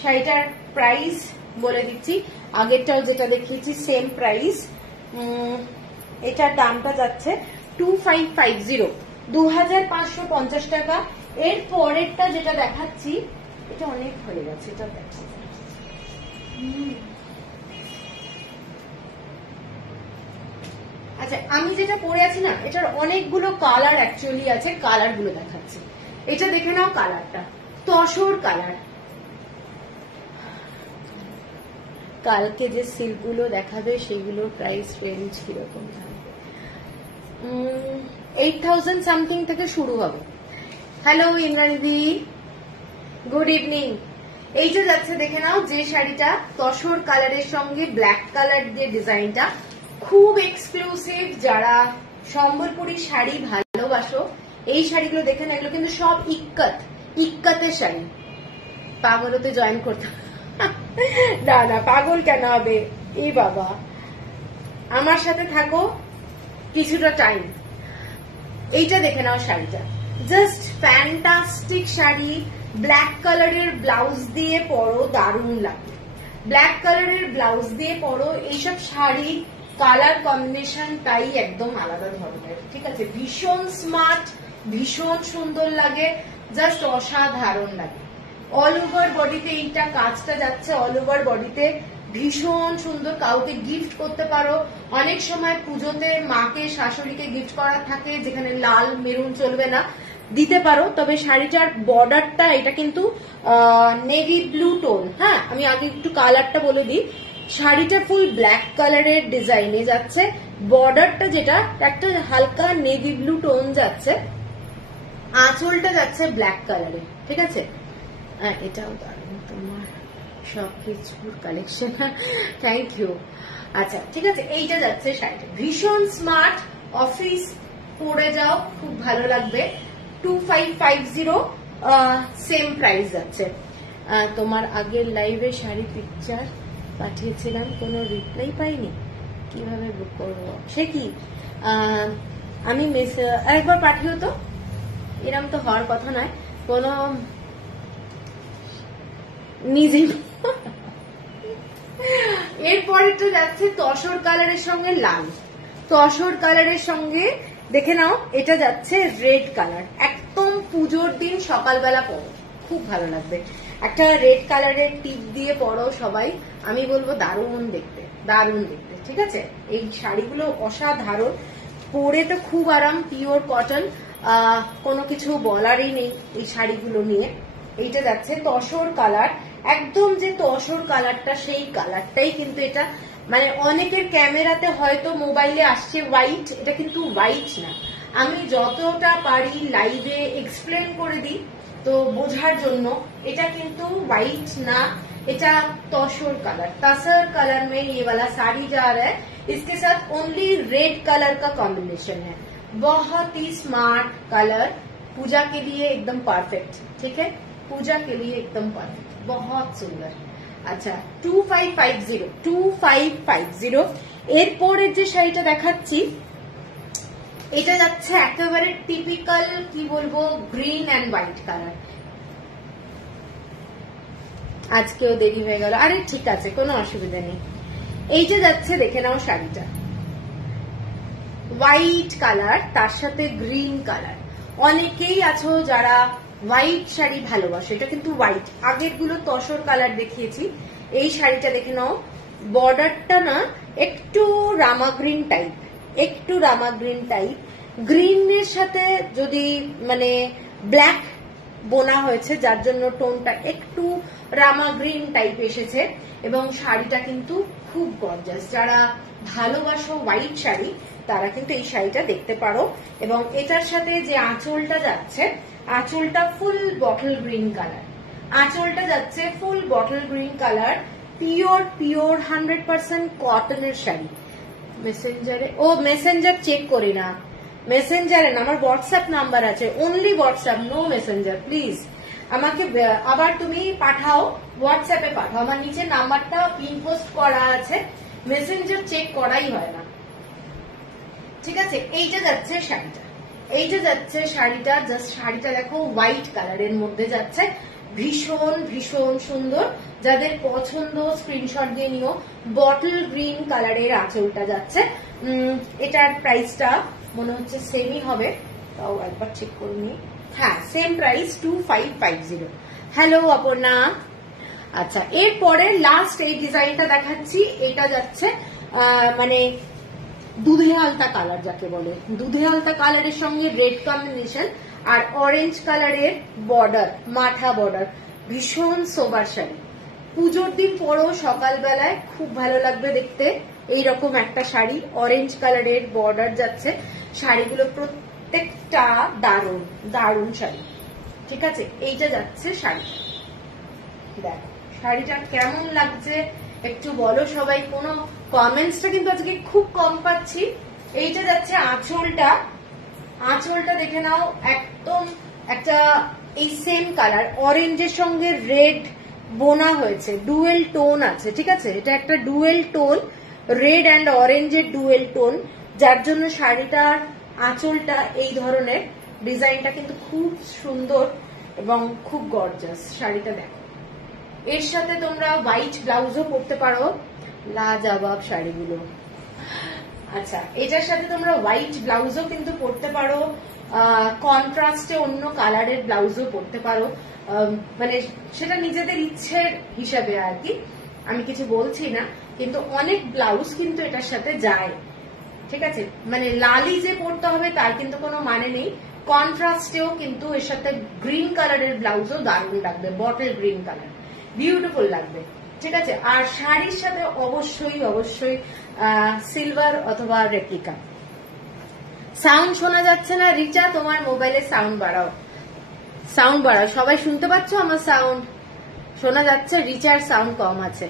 শাড়িটার প্রাইস বলে দিচ্ছি। আগেরটাও যেটা দেখিয়েছি সেম প্রাইস। এটার দামটা যাচ্ছে 2550, 2550 টাকা। এর পরেরটা যেটা দেখাচ্ছি, এটা অনেক হয়ে গেছে, এটা দেখাচ্ছি। আচ্ছা, আমি যেটা পরে আছি না, এটার অনেকগুলো কালার অ্যাকচুয়ালি আছে, কালার গুলো দেখাচ্ছি। এটা দেখে নাও কালারটা, তসর কালার। কালকে যে সিল্ক গুলো দেখাবে সেগুলোর প্রাইস রেঞ্জ কিরকম থাকবে? 8000 সামথিং থেকে শুরু হবে। Hello Indrani, good evening. এইটা যাচ্ছে দেখে নাও, যে শাড়িটা তসর কালারের সঙ্গে ব্ল্যাক কালার দিয়ে ডিজাইনটা, খুব এক্সক্লুসিভ। যারা সম্বলপুরি শাড়ি ভালোবাসো, এই শাড়িগুলো দেখে না, এগুলো কিন্তু সব ইক্কাতের শাড়ি। পাগল হতে জয়েন করতে না না, পাগল কেন হবে? এই বাবা, আমার সাথে থাকো কিছুটা টাইম। এইটা দেখে নাও শাড়িটা, জাস্ট ফ্যান্টাস্টিক শাড়ি। ব্ল্যাক কালারের ব্লাউজ দিয়ে পরো, দারুণ লাগবে। ব্ল্যাক কালারের ব্লাউজ দিয়ে পরো, এইসব শাড়ি কালার কম্বিনেশনটাই একদম আলাদা ধরনের, ঠিক আছে। ভীষণ স্মার্ট, ভীষণ সুন্দর লাগে, জাস্ট অসাধারণ লাগে। অল ওভার বডিতে এইটা কাজটা যাচ্ছে, অল ওভার বডিতে ভীষণ সুন্দর। কাউকে গিফট করতে পারো, অনেক সময় পুজোতে মাকে শাশুড়িকে গিফট করার থাকে, যেখানে লাল মেরুন চলবে না, দিতে পারো। তবে শাড়িটার বর্ডারটা এটা কিন্তু নেভি ব্লু টোন। হ্যাঁ, আমি আগে একটু কালারটা বলে দিই। শাড়িটা ফুল ব্ল্যাক কালারের ডিজাইনে যাচ্ছে, বর্ডারটা যেটা একটা হালকা নেভি ব্লু টোন যাচ্ছে, আঁচলটা যাচ্ছে ব্ল্যাক কালারে, ঠিক আছে। এটাও দারুণ, তোমার সবকিছুর কালেকশন, থ্যাংক ইউ। আচ্ছা, ঠিক আছে, এইটা যাচ্ছে শাড়িটা, ভীষণ স্মার্ট। অফিস পরে যাও, খুব ভালো লাগবে। 2550 সেম প্রাইস যাচ্ছে। তোমার আগের লাইভে শাড়ি পিকচার পাঠিয়েছিলাম, কোনো রিপ্লাই পাইনি, কিভাবে বুক করবো? সে কি, আমি একবার পাঠিও তো, এরকম তো হওয়ার কথা নয়। কোনো নিজে এরপরেটা যাচ্ছে তসর কালারের সঙ্গে লাল, তসর কালারের সঙ্গে দেখে নাও, এটা যাচ্ছে রেড কালার। একদম পুজোর দিন সকালবেলা পরো, খুব ভালো লাগবে। একটা রেড কালারের টিপ দিয়ে পরো সবাই, আমি বলবো দারুণ দেখতে, দারুণ দেখতে, ঠিক আছে। এই শাড়িগুলো অসাধারণ, পরে তো খুব আরাম, পিওর কটন, কোনো কিছু বলারই নেই এই শাড়িগুলো নিয়ে। এইটা যাচ্ছে তসর কালার, একদম যে তসর কালারটা সেই কালারটাই কিন্তু এটা। মানে অনেকের ক্যামেরাতে হয়তো মোবাইলে আসছে হোয়াইট, এটা কিন্তু হোয়াইট না। আমি যতটা পারি লাইভে এক্সপ্লেন করে দিই তো বোঝার জন্য, এটা কিন্তু হোয়াইট না, এটা तसर कलर। तसर कलर में ये वाला साड़ी जा रहा है, इसके साथ ओनली रेड कलर का कॉम्बिनेशन है। बहुत ही स्मार्ट कलर, पूजा के लिए एकदम परफेक्ट, ठीक है, पूजा के लिए एकदम परफेक्ट, बहुत सुंदर। আচ্ছা 2550 এরপরের যে শাড়িটা দেখাচ্ছি, এটা যাচ্ছে একেবারে টিপিক্যাল, কি বলবো, গ্রিন অ্যান্ড হোয়াইট কালার। আজকেও দেরি হয়ে গেল, আরে ঠিক আছে, কোনো অসুবিধা নেই। এইটা যাচ্ছে দেখে নাও শাড়িটা, হোয়াইট কালার, তার সাথে গ্রিন কালার। অনেকেই আছো যারা হোয়াইট শাড়ি ভালোবাসো, এটা কিন্তু হোয়াইট। আগের গুলো তসর কালার দেখিয়েছি, এই শাড়িটা দেখে নাও, বর্ডারটা না একটু রামা গ্রিন টাইপ, একটু রামা গ্রিন টাইপ, গ্রিনের সাথে যদি মানে ব্ল্যাক বোনা হয়েছে, যার জন্য টোনটা একটু রামা গ্রিন টাইপ এসেছে। এবং শাড়িটা কিন্তু খুব গর্জাস। যারা ভালোবাসো হোয়াইট শাড়ি তারা কিন্তু এই শাড়িটা দেখতে পারো। এবং এটার সাথে যে আঁচলটা যাচ্ছে, আঁচলটা ফুল বটল গ্রিন কালার, আঁচলটা যাচ্ছে full bottle green colour, pure 100% কটনের শাড়ি। মেসেঞ্জারে, ও মেসেঞ্জার চেক করি না, মেসেঞ্জারে না, আমার হোয়াটসঅ্যাপ নাম্বার আছে, only WhatsApp, no Messenger please. আমাকে আবার তুমি পাঠাও, হোয়াটসঅ্যাপে পাঠাও, আমার নিচে নাম্বারটা ইনপোস্ট করা আছে, মেসেঞ্জার চেক করাই হয় না, ঠিক আছে। এইটা যাচ্ছে শাড়িটা, এইটা যাচ্ছে শাড়িটা, জাস্ট শাড়িটা দেখো হোয়াইট কালারের মধ্যে যাচ্ছে, ভীষণ ভীষণ সুন্দর। যাদের পছন্দ স্ক্রিনশট দিয়ে নিও। বটল গ্রিন কালারের আঁচলটা যাচ্ছে। এটার প্রাইসটা মনে হচ্ছে সেমই হবে, তাও একবার চেক করে নিই। হ্যাঁ, সেম প্রাইস 2550। হ্যালো অপর্ণা। আচ্ছা, এরপরে লাস্ট এই ডিজাইনটা দেখাচ্ছি। এটা যাচ্ছে মানে দুধে আলতা কালার যাকে বলে, দুধে আলতা কালারের সঙ্গে রেড কম্বিনেশন আর অরেঞ্জ কালারের বর্ডার, মাঠা বর্ডার, ভীষণ সোবার শাড়ি। পুজোর দিন পরো সকালবেলায় খুব ভালো লাগবে দেখতে এইরকম একটা শাড়ি। অরেঞ্জ কালারের বর্ডার যাচ্ছে, শাড়িগুলো প্রত্যেকটা দারুণ দারুণ শাড়ি, ঠিক আছে। এইটা যাচ্ছে শাড়ি, দেখ শাড়িটা কেমন লাগছে একটু বলো সবাই। কোনো কমেন্টসটা কিন্তু আজকে খুব কম পাচ্ছি। এইটা যাচ্ছে আঁচলটা, আঁচলটা দেখে নাও, একদম একটা এই সেম কালার, অরেঞ্জের সঙ্গে রেড বোনা হয়েছে, ডুয়েল টোন আছে, ঠিক আছে। এটা একটা ডুয়েল টোন, রেড অ্যান্ড অরেঞ্জের ডুয়েল টোন, যার জন্য শাড়িটার আঁচলটা এই ধরনের ডিজাইনটা কিন্তু খুব সুন্দর এবং খুব গর্জাস। শাড়িটা দেখো, এর সাথে তোমরা হোয়াইট ব্লাউজও পরতে পারো, লাজবাব শাড়িগুলো। আচ্ছা, এটার সাথে তোমরা হোয়াইট ব্লাউজও কিন্তু পরতে পারো, কন্ট্রাস্টে অন্য কালারের ব্লাউজও পরতে পারো, মানে সেটা নিজেদের ইচ্ছের হিসাবে আর কি, আমি কিছু বলছি না। কিন্তু অনেক ব্লাউজ কিন্তু এটার সাথে যায়, ঠিক আছে। মানে লালি যে পরতে হবে তার কিন্তু কোনো মানে নেই, কন্ট্রাস্টেও কিন্তু এর সাথে গ্রিন কালারের ব্লাউজও দারুণ লাগবে, বটল গ্রিন কালার, বিউটিফুল লাগবে, ঠিক আছে। আর শাড়ির সাথে অবশ্যই অবশ্যই সিলভার অথবা রেপ্লিকা। সাউন্ড শোনা যাচ্ছে না রিচা, তোমার মোবাইলে সাউন্ড বাড়াও, সাউন্ড বাড়াও। সবাই শুনতে পাচ্ছ আমার সাউন্ড? শোনা যাচ্ছে, রিচার সাউন্ড কম আছে।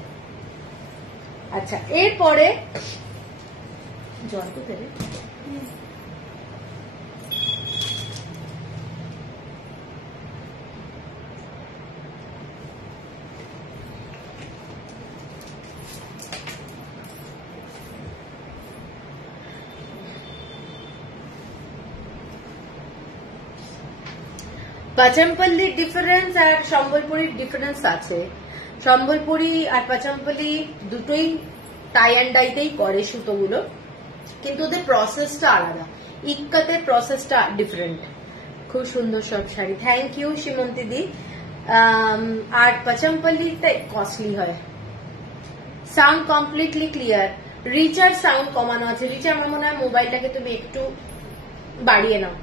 আচ্ছা, এরপরে জল তো দেবে। পাচামপল্লির ডিফারেন্স আর সম্বলপুরীর ডিফারেন্স আছে। সম্বলপুরী আর পাচামপল্লি দুটোই টাই অ্যান্ড ডাইতেই করে সুতোগুলো, কিন্তু ওদের প্রসেসটা আলাদা, ইক্কাতের প্রসেসটা ডিফারেন্ট। খুব সুন্দর সব শাড়ি, থ্যাংক ইউ সীমন্তী দি। আর পাচামপল্লিটা কস্টলি হয়। Sound completely clear. রিচার সাউন্ড কমানো আছে। রিচা, আমার মনে হয় মোবাইলটাকে তুমি একটু বাড়িয়ে নাও।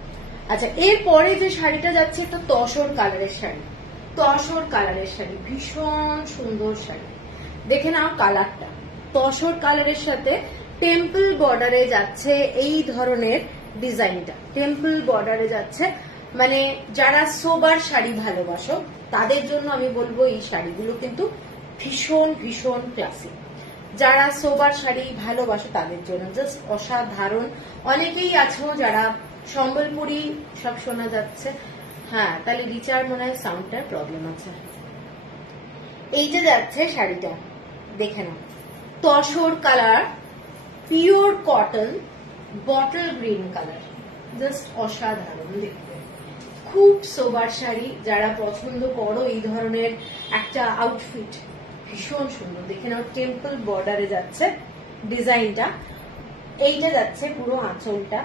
আচ্ছা, এরপরে যে শাড়িটা যাচ্ছে একটা তসর কালারের শাড়ি, তসর কালারের শাড়ি, ভীষণ সুন্দর শাড়ি, দেখে নাও কালারটা। তসর কালারের সাথে টেম্পল বর্ডারে যাচ্ছে এই ধরনের ডিজাইনটা, টেম্পল বর্ডারে যাচ্ছে। মানে যারা সোবার শাড়ি ভালোবাসো তাদের জন্য আমি বলবো এই শাড়িগুলো কিন্তু ভীষণ ভীষণ ক্লাসিক। যারা সোবার শাড়ি ভালোবাসো তাদের জন্য জাস্ট অসাধারণ। অনেকেই আছো যারা সম্বলপুরি সব শোনা যাচ্ছে। হ্যাঁ, তাহলে রিচার মনে হয় সাউন্ডটার প্রবলেম আছে। এইটা যাচ্ছে শাড়িটা, দেখে নাও, tussar colour, pure cotton, bottle green colour, just অসাধারণ দেখতে, খুব সোবার শাড়ি। যারা পছন্দ করো এই ধরনের একটা আউটফিট, ভীষণ সুন্দর। দেখে নাও, টেম্পল বর্ডারে যাচ্ছে ডিজাইনটা। এইটা যাচ্ছে পুরো আঁচলটা।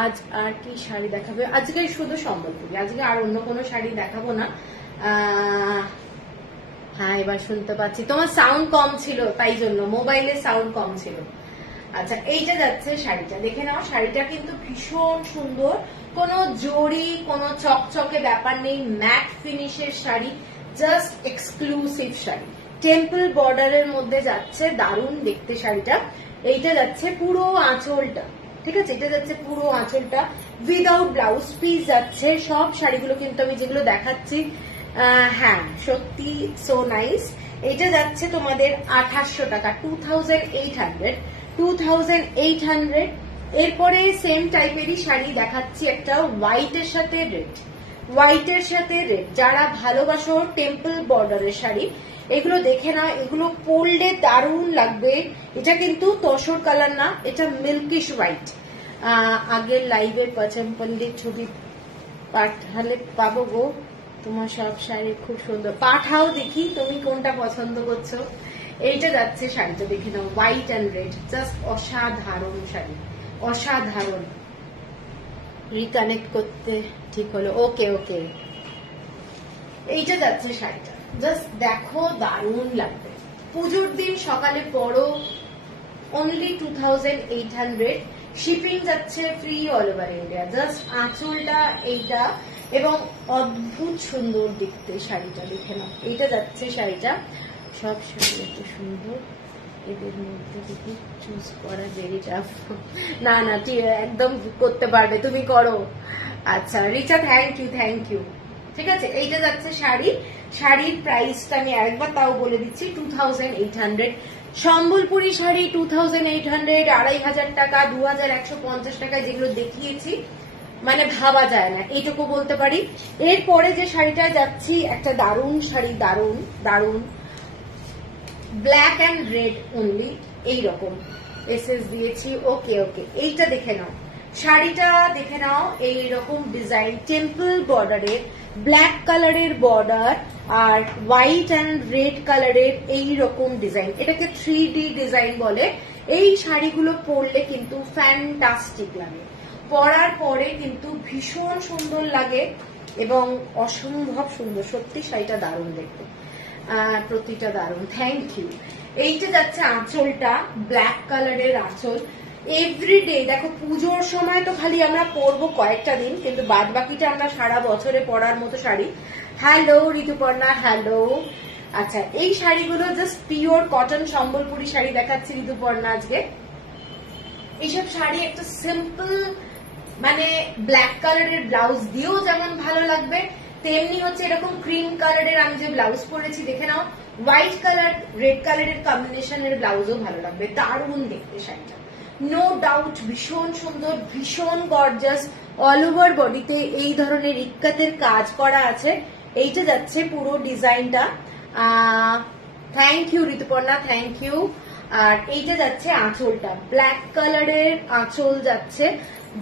আজ আর কি শাড়ি দেখাবে? আজকে শুধু সম্বলপুরি, আজকে আর অন্য কোনো শাড়ি দেখাবো না। হ্যাঁ এবার শুনতে পাচ্ছি, তোমার সাউন্ড কম ছিল তাই জন্য, মোবাইলের সাউন্ড কম ছিল। আচ্ছা এইটা যাচ্ছে শাড়িটা, দেখে নাও শাড়িটা কিন্তু ভীষণ সুন্দর, কোনো জড়ি কোনো চকচকে ব্যাপার নেই, ম্যাট ফিনিশের শাড়ি, জাস্ট এক্সক্লুসিভ শাড়ি। টেম্পল বর্ডারের মধ্যে যাচ্ছে, দারুণ দেখতে শাড়িটা। এইটা যাচ্ছে পুরো আঁচলটা, ঠিক আছে, এটা যাচ্ছে পুরো আঁচলটা উইদাউট ব্লাউজ পিস যাচ্ছে। সব শাড়িগুলো কিন্তু আমি যেগুলো দেখাচ্ছি হ্যাঁ সত্যি সো নাইস। এটা যাচ্ছে তোমাদের 2800 টাকা, 2800। এরপরে সেম টাইপেরই শাড়ি দেখাচ্ছি একটা হোয়াইটের সাথে রেড, হোয়াইটের সাথে রেড। যারা ভালোবাসো টেম্পল বর্ডারের শাড়ি এগুলো দেখে না, এগুলো পরলে দারুণ লাগবে। এটা কিন্তু তসর কালার না, এটা মিল্কিশ হোয়াইট। আগের লাইভে পচমপল্লির ছবি পাঠালে পাবো গো, তোমার সব শাড়ি খুব সুন্দর, পাঠাও দেখি তুমি কোনটা পছন্দ করছো। এইটা যাচ্ছে শাড়িটা দেখে নাও, হোয়াইট অ্যান্ড রেড, জাস্ট অসাধারণ শাড়ি, অসাধারণ। রিকানেক্ট করতে ঠিক হলো, ওকে ওকে। এইটা যাচ্ছে শাড়িটা, জাস্ট দেখো দারুণ লাগবে, পুজোর দিন সকালে পরো, অনলি 2800। শিপিং যাচ্ছে free all over India. Just আঁচলটা এইটা, এবং অদ্ভুত সুন্দর দেখতে শাড়িটা দেখে নাও। এইটা যাচ্ছে শাড়িটা, সব শাড়ি এত সুন্দর, এদের মধ্যে থেকে চুজ করা ভেরি টাফ। না না একদম করতে পারবে, তুমি করো। আচ্ছা Richa thank you thank you. ঠিক আছে, এইটা যাচ্ছে শাড়ি, শাড়ির প্রাইসটা আমি আরেকবার তাও বলে দিচ্ছি 2800। সম্বলপুরি শাড়ি 2800, 2500 টাকা, 2150 টাকায় যেগুলো দেখিয়েছি মানে ভাবা যায় না, এইটুকু বলতে পারি। এরপরে যে শাড়িটা যাচ্ছি একটা দারুণ শাড়ি, দারুণ দারুণ, ব্ল্যাক অ্যান্ড রেড অনলি, এইরকম এসএস দিয়েছি, ওকে ওকে। এইটা দেখে নাও, শাড়িটা দেখে নাও, এইরকম ডিজাইন, টেম্পল বর্ডারের, ব্ল্যাক কালারের বর্ডার আর হোয়াইট অ্যান্ড রেড কালারের এইরকম ডিজাইন, এটাকে 3D ডিজাইন বলে। এই শাড়িগুলো পরলে কিন্তু ফ্যান্টাস্টিক লাগে, পরার পরে কিন্তু ভীষণ সুন্দর লাগে এবং অসম্ভব সুন্দর, সত্যি শাড়িটা দারুণ দেখতে, প্রতিটা দারুণ, থ্যাংক ইউ। এইটা যাচ্ছে আঁচলটা, ব্ল্যাক কালারের আঁচল। এভরিডে দেখো পুজোর সময় তো খালি আমরা পরবো কয়েকটা দিন, কিন্তু বাদ বাকিটা আমরা সারা বছরে পরার মতো শাড়ি। Hello Rituparna, hello. আচ্ছা এই শাড়িগুলো just pure cotton Sambalpuri sari দেখাচ্ছি ঋতুপর্ণা আজকে। এইসব শাড়ি একটা সিম্পল মানে ব্ল্যাক কালারের ব্লাউজ দিয়েও যেমন ভালো লাগবে, তেমনি হচ্ছে এরকম ক্রিম কালারের আমি যে ব্লাউজ পরেছি দেখে নাও, হোয়াইট কালার রেড কালারের কম্বিনেশনের ব্লাউজও ভালো লাগবে, দারুণ দেখতে শাড়িটা, নো ডাউট ভীষণ সুন্দর, ভীষণ গর্জাস। অল ওভার বডিতে এই ধরনের ইক্কাতের কাজ করা আছে। এইটা যাচ্ছে পুরো ডিজাইনটা, thank you Rituparna, thank you. আর এইটা যাচ্ছে আঁচলটা, ব্ল্যাক কালারের আঁচল যাচ্ছে,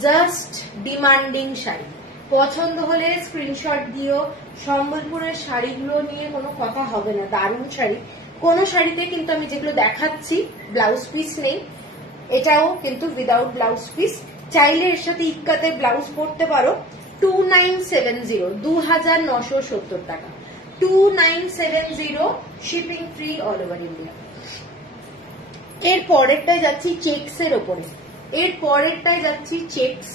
জাস্ট ডিমান্ডিং শাড়ি। পছন্দ হলে স্ক্রিনশট দিও। সম্বলপুরের শাড়িগুলো নিয়ে কোনো কথা হবে না, দারুণ শাড়ি। কোন শাড়িতে কিন্তু আমি যেগুলো দেখাচ্ছি ব্লাউজ পিস নেই, এটাও কিন্তু উইদাউট ব্লাউজ পিস। চাইলে এর সাথে ইক্কাতে ব্লাউজ পরতে পারো। 2970, 2970 টাকা, 2970, shipping free all over India. এর পরেরটাই যাচ্ছি চেক্স এর ওপরে, এর পরেরটাই যাচ্ছি চেক্স,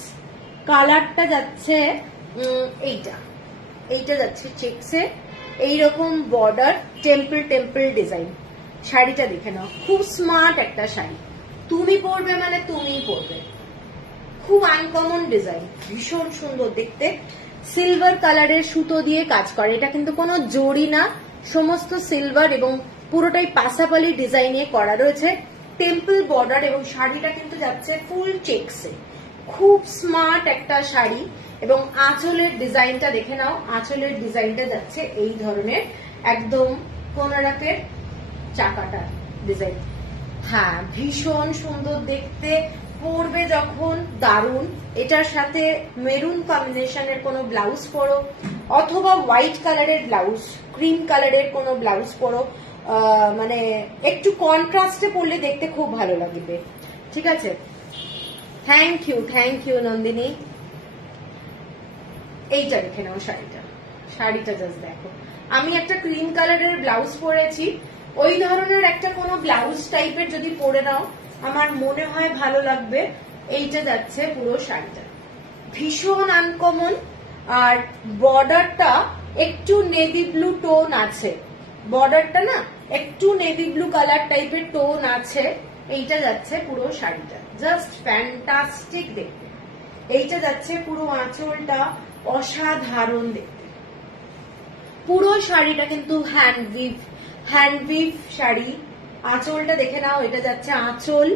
কালারটা যাচ্ছে এইটা, এইটা যাচ্ছে চেক্সের, এইরকম বর্ডার, টেম্পল টেম্পল ডিজাইন। শাড়িটা দেখে নাও, খুব স্মার্ট একটা শাড়ি, তুমি পরবে মানে তুমিই পরবে, খুব আনকমন ডিজাইন, ভীষণ সুন্দর দেখতে। সিলভার কালারের সুতো দিয়ে কাজ করে, এটা কিন্তু কোনো জড়ি না, সমস্ত সিলভার এবং পুরোটাই পাসাপালি ডিজাইনে করা রয়েছে, টেম্পল বর্ডার, এবং শাড়িটা কিন্তু যাচ্ছে ফুল চেক্সে, খুব স্মার্ট একটা শাড়ি। এবং আঁচলের ডিজাইনটা দেখে নাও, আঁচলের ডিজাইনটা যাচ্ছে এই ধরনের, একদম কোনারকের চাকাটা ডিজাইন, হ্যাঁ ভীষণ সুন্দর দেখতে, পরবে যখন দারুণ। এটার সাথে মেরুন কম্বিনেশনের কোনো ব্লাউজ পরো, অথবা হোয়াইট কালারের ব্লাউজ, ক্রিম কালারের কোনো ব্লাউজ পরো, মানে একটু কন্ট্রাস্টে পরলে দেখতে খুব ভালো লাগবে। ঠিক আছে, থ্যাংক ইউ নন্দিনী। এইটা দেখে নাও শাড়িটা, শাড়িটা জাস্ট দেখো। আমি একটা ক্রিম কালারের ব্লাউজ পরেছি, ওই ধরনের একটা কোনো ব্লাউজ টাইপের যদি পরে নাও আমার মনে হয় ভালো লাগবে। এইটা যাচ্ছে পুরো শাড়িটা, ভীষণ আনকমন। আর বর্ডারটা একটু নেভি ব্লু টোন আছে, বর্ডারটা না একটু নেভি ব্লু কালার টাইপের টোন আছে। এইটা যাচ্ছে পুরো শাড়িটা, জাস্ট ফ্যান্টাস্টিক দেখতে। এইটা যাচ্ছে পুরো আঁচলটা অসাধারণ দেখতে। পুরো শাড়িটা কিন্তু হ্যান্ডউইভ শাড়ি। আঁচলটা দেখে নাও, এটা যাচ্ছে আঁচল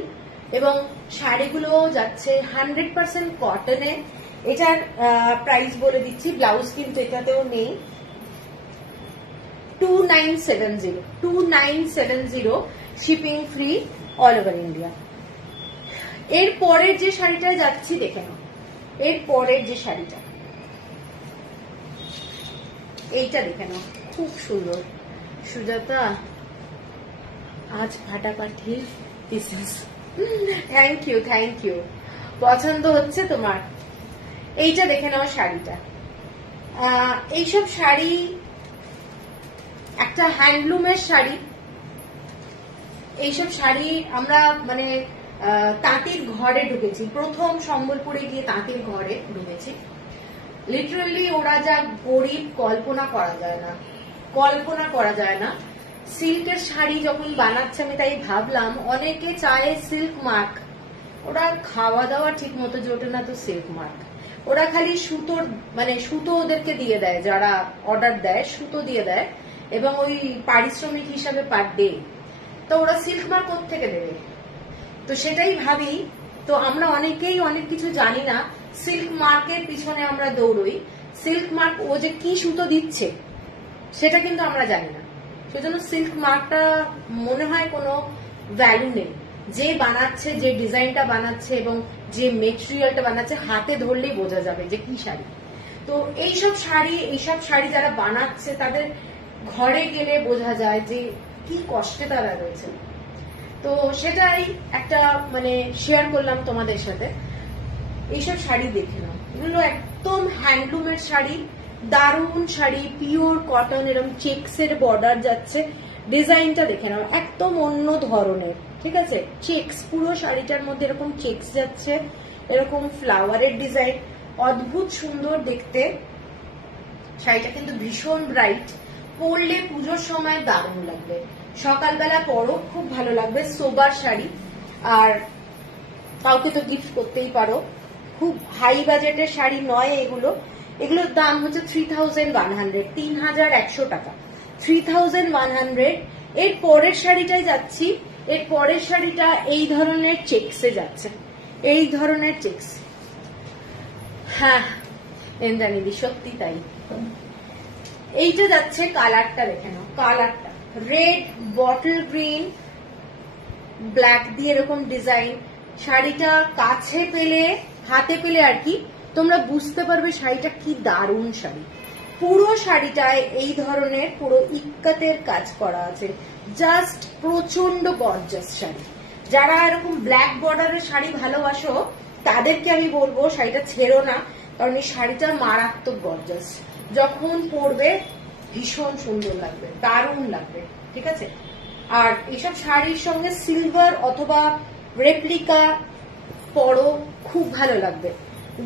এবং শাড়িগুলো যাচ্ছে 100% কটনে। এটার প্রাইস বলে দিচ্ছি, ব্লাউজ কিন্তু এটাতেও নেই। 2970 shipping free all over India. এর পরের যে শাড়িটা যাচ্ছি দেখে নাও, এর পরের যে শাড়িটা এইটা দেখে নাও, খুব সুন্দর। সুজাতা আজ ফাটাফাটি পিসেস, থ্যাংক ইউ। পছন্দ হচ্ছে তোমার? এইটা দেখে নাও শাড়িটা। এইসব শাড়ি একটা হ্যান্ডলুমের শাড়ি। এইসব শাড়ি আমরা মানে তাঁতির ঘরে ঢুকেছি, প্রথম সম্বলপুরে গিয়ে তাঁতির ঘরে ঢুকেছি। লিটারালি ওরা যা গরিব কল্পনা করা যায় না। সিল্কের শাড়ি যখন বানাচ্ছে আমি তাই ভাবলাম, অনেকে চায় সিল্ক মার্ক, ওরা খাওয়া দাওয়া ঠিক মতো জোটে না তো সিল্ক মার্ক। ওরা খালি সুতোর মানে সুতো ওদেরকে দিয়ে দেয়, যারা অর্ডার দেয় সুতো দিয়ে দেয় এবং ওই পারিশ্রমিক হিসাবে পার ডে। তো ওরা সিল্ক মার্ক কোত্থেকে দেবে? তো সেটাই ভাবি। তো আমরা অনেকেই অনেক কিছু জানি না, সিল্ক মার্কের পিছনে আমরা দৌড়ই। সিল্ক মার্ক ও যে কি সুতো দিচ্ছে সেটা কিন্তু আমরা জানি না। সেজন্য সিল্ক মার্কটা মনে হয় কোনো ভ্যালু নেই। যে বানাচ্ছে, যে ডিজাইনটা বানাচ্ছে এবং যে মেটেরিয়ালটা বানাচ্ছে, হাতে ধরলেই বোঝা যাবে যে কি শাড়ি। তো এইসব শাড়ি যারা বানাচ্ছে তাদের ঘরে গেলে বোঝা যায় যে কি কষ্টে তারা রয়েছে। তো সেটাই একটা মানে শেয়ার করলাম তোমাদের সাথে। এইসব শাড়ি দেখে নাও, এগুলো একদম হ্যান্ডলুমের শাড়ি, দারুণ শাড়ি, পিওর কটন, এরকম চেক্সের বর্ডার যাচ্ছে। ডিজাইনটা দেখে নাও, একদম অন্য ধরনের, ঠিক আছে? চেক্স, পুরো শাড়িটার মধ্যে এরকম চেক্স যাচ্ছে, এরকম ফ্লাওয়ারের ডিজাইন, অদ্ভুত সুন্দর দেখতে। শাড়িটা কিন্তু ভীষণ ব্রাইট, পরলে পুজোর সময় দারুণ লাগবে, সকালবেলা পরো খুব ভালো লাগবে। সোবার শাড়ি, আর কাউকে তো গিফট করতেই পারো। খুব হাই বাজেটের শাড়ি নয় এগুলো। এগুলোর দাম হচ্ছে 3100, 3100 টাকা, 3100। এর পরের শাড়িটাই যাচ্ছি। এর পরের শাড়িটা এই ধরনের চেক্সে যাচ্ছে, এই ধরনের চেক্স। হ্যাঁ ইন্দ্রাণীদি, সত্যি তাই। এইটা যাচ্ছে, কালারটা দেখে নাও, কালারটা রেড বটল গ্রিন ব্ল্যাক দিয়ে এরকম ডিজাইন। শাড়িটা কাছে পেলে, হাতে পেলে আর কি তোমরা বুঝতে পারবে শাড়িটা কি দারুণ শাড়ি। পুরো শাড়িটায় এই ধরনের পুরো ইক্কাতের কাজ করা আছে, জাস্ট প্রচন্ড গর্জাস শাড়ি। যারা এরকম ব্ল্যাক বর্ডারের শাড়ি ভালোবাসো তাদেরকে আমি বলবো শাড়িটা ছেড়ো না, কারণ এই শাড়িটা মারাত্মক গর্জাস। যখন পরবে ভীষণ সুন্দর লাগবে, দারুণ লাগবে, ঠিক আছে? আর এইসব শাড়ির সঙ্গে সিলভার অথবা রেপ্লিকা পরো, খুব ভালো লাগবে।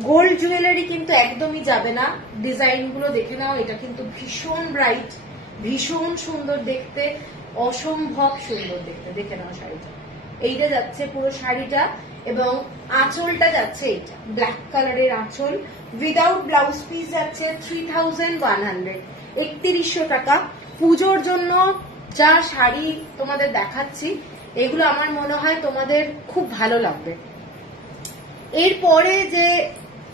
গোল্ড জুয়েলারি কিন্তু একদমই যাবে না। ডিজাইন গুলো দেখে নাও, এটা কিন্তু ভীষণ ব্রাইট, ভীষণ সুন্দর দেখতে, অসম্ভব সুন্দর দেখতে। দেখে নাও শাড়িটা, এইটা যাচ্ছে পুরো শাড়িটা এবং আঁচলটা যাচ্ছে এইটা ব্ল্যাক কালারের আঁচল, উইদাউট ব্লাউজ পিস যাচ্ছে 3100, 3100 টাকা। পুজোর জন্য যা শাড়ি তোমাদের দেখাচ্ছি এগুলো আমার মনে হয় তোমাদের খুব ভালো লাগবে। এরপরে যে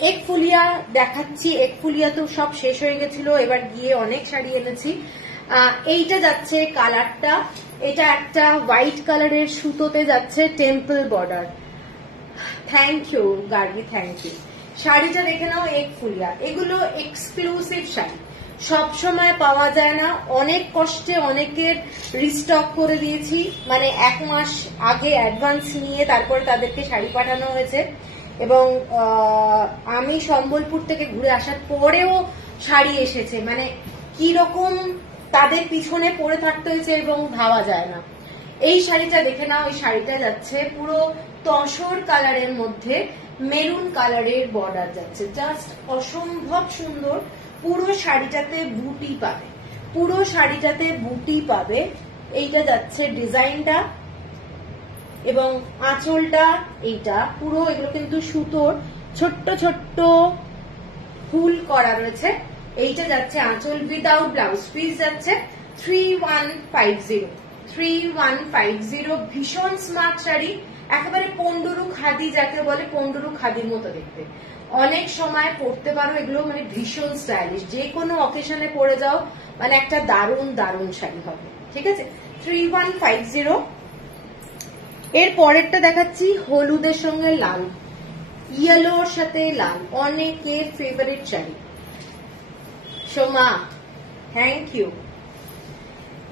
একফুলিয়া দেখাচ্ছি, একফুলিয়া তো সব শেষ হয়ে গেছিল, এবার গিয়ে অনেক শাড়ি এনেছি। এইটা যাচ্ছে কালারটা, এটা একটা হোয়াইট কালারের সুতোতে যাচ্ছে, temple border. Thank you Gargi, thank you. শাড়িটা দেখে নাও, একফুলিয়া। এগুলো এক্সক্লুসিভ শাড়ি, সব সময় পাওয়া যায় না। অনেক কষ্টে অনেকের রিস্টক করে দিয়েছি, মানে 1 মাস আগে অ্যাডভান্স নিয়ে তারপরে তাদেরকে শাড়ি পাঠানো হয়েছে। এবং আমি সম্বলপুর থেকে ঘুরে আসার পরেও শাড়ি এসেছে, মানে কি রকম তাদের পিছনে পড়ে থাকতে হয়েছে এবং ভাবা যায় না। এই শাড়িটা দেখে নাও, এই শাড়িটা যাচ্ছে পুরো তসর কালারের মধ্যে মেরুন কালারের বর্ডার যাচ্ছে, জাস্ট অসম্ভব সুন্দর। পুরো শাড়িটাতে বুটি পাবে, পুরো শাড়িটাতে বুটি পাবে। এইটা যাচ্ছে ডিজাইনটা এবং আঁচলটা এইটা পুরো, এগুলো কিন্তু সুতোর ছোট্ট ছোট্ট ফুল করা রয়েছে। এইটা যাচ্ছে আঁচল উইদাউট ব্লাউজ পিস যাচ্ছে 3150 3150। ভীষণ স্মার্ট শাড়ি, একেবারে পন্ডুরু খাদি যাকে বলে, পন্ডুরু খাদির মতো দেখতে। অনেক সময় পরতে পারো এগুলো, মানে ভীষণ স্টাইলিশ, যে কোনো অকেশনে পরে যাও, মানে একটা দারুণ দারুণ শাড়ি হবে। ঠিক আছে, 3150। এর পরেরটা দেখাচ্ছি হলুদের সঙ্গে লাল, ইয়েলোর সাথে লাল, অনেকের ফেভারিট শাড়ি। Soma thank you.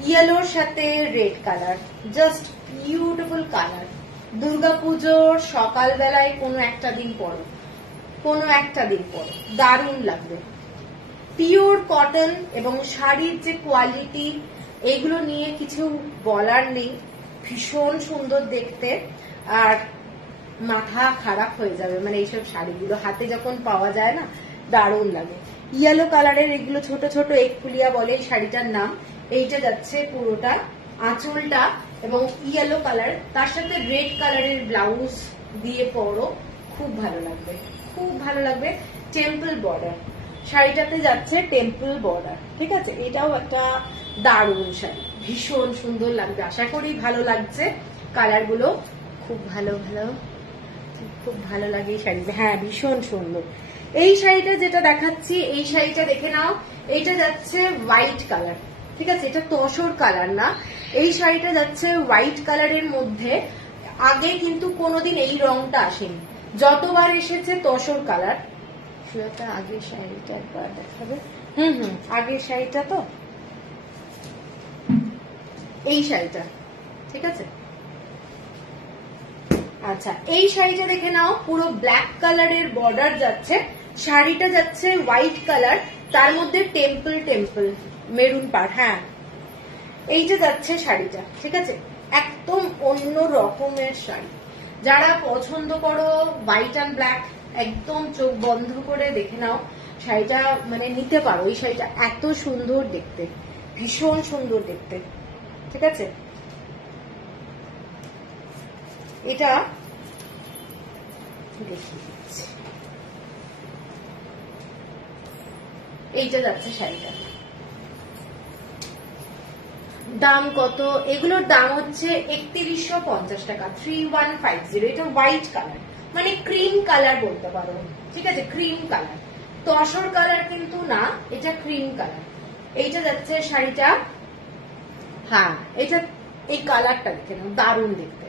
ইয়েলোর সাথে red colour, just beautiful colour. দুর্গাপুজোর সকালবেলায় কোনো একটা দিন পরো, কোনো একটা দিন পরো, দারুণ লাগবে। পিওর কটন এবং শাড়ির যে কোয়ালিটি, এগুলো নিয়ে কিছু বলার নেই, ভীষণ সুন্দর দেখতে। আর মাথা খারাপ হয়ে যাবে, মানে এইসব শাড়িগুলো হাতে যখন পাওয়া যায় না, দারুণ লাগে। ইয়েলো কালারের এগুলো ছোট ছোট একফুলিয়া বলে এই শাড়িটার নাম। এইটা যাচ্ছে পুরোটা আঁচলটা এবং ইয়েলো কালার, তার সাথে রেড কালারের ব্লাউজ দিয়ে পরো, খুব ভালো লাগবে, খুব ভালো লাগবে। টেম্পল বর্ডার, শাড়িটাতে যাচ্ছে টেম্পল বর্ডার। ঠিক আছে, এটাও একটা দারুণ শাড়ি, ভীষণ সুন্দর লাগবে, আশা করি ভালো লাগছে। কালার গুলো খুব ভালো ভালো, খুব ভালো লাগে এই শাড়ি। হ্যাঁ, ভীষণ সুন্দর। এই শাড়িটা যেটা দেখাচ্ছি, এই শাড়িটা দেখে নাও, এইটা যাচ্ছে হোয়াইট কালার। ঠিক আছে, এটা তসর কালার না, এই শাড়িটা যাচ্ছে হোয়াইট কালারের মধ্যে। আগে কিন্তু কোনোদিন এই রংটা আসেনি, যতবার এসেছে তসর কালার। সেটা আগের শাড়িটা একবার দেখাবে। আগের শাড়িটা তো এই শাড়িটা। ঠিক আছে, আচ্ছা এই শাড়িটা দেখে নাও, পুরো ব্ল্যাক কালারের বর্ডার যাচ্ছে, শাড়িটা যাচ্ছে হোয়াইট কালার, তার মধ্যে টেম্পল টেম্পল মেরুন পাড়। হ্যাঁ, এইটা যাচ্ছে শাড়িটা। ঠিক আছে, একদম অন্য রকমের শাড়ি। যারা পছন্দ করো হোয়াইট অ্যান্ড ব্ল্যাক, একদম চোখ বন্ধ করে দেখে নাও শাড়িটা, মানে নিতে পারো। এই শাড়িটা এত সুন্দর দেখতে, ভীষণ সুন্দর দেখতে। ঠিক আছে, এটা এইটা যাচ্ছে শাড়িটা। দাম কত? এগুলোর দাম হচ্ছে 3150 টাকা, 3150। এটা হোয়াইট কালার, মানে ক্রিম কালার বলতে পারো। ঠিক আছে, ক্রিম কালার, তসর কালার কিন্তু না, এটা ক্রিম কালার। এইটা যাচ্ছে শাড়িটা। হ্যাঁ, এটা এই কালারটা দেখে নাও, দারুণ দেখতে।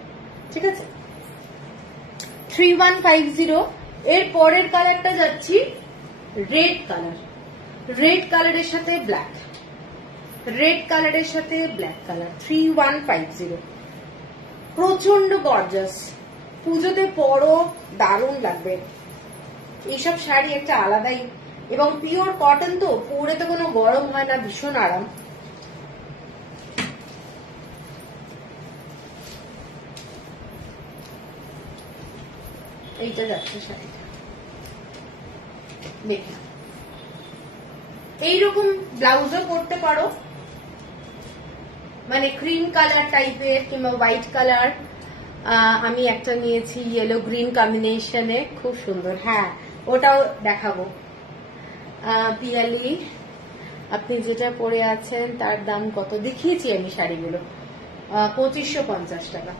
ঠিক আছে, 3150। এর পরের কালারটা যাচ্ছি রেড কালার, রেড কালারের সাথে ব্ল্যাক, রেড কালারের সাথে ব্ল্যাক কালার, 3150। প্রচন্ড গর্জাস, পুজোতে পরো, দারুণ লাগবে। এইসব শাড়ি একটা আলাদাই, এবং পিওর কটন তো, পরে তো কোনো গরম হয় না, ভীষণ আরাম। এইটা যাচ্ছে শাড়িটা, দেখে এইরকম ব্লাউজও করতে পারো, মানে ক্রিম কালার টাইপের কিংবা হোয়াইট কালার। আমি একটা নিয়েছি ইয়েলো গ্রিন কম্বিনেশনে, খুব সুন্দর। হ্যাঁ, ওটাও দেখাবো। পিয়ালি, আপনি যেটা পরে আছেন তার দাম কত? দেখিয়েছি আমি শাড়িগুলো, 2550 টাকা।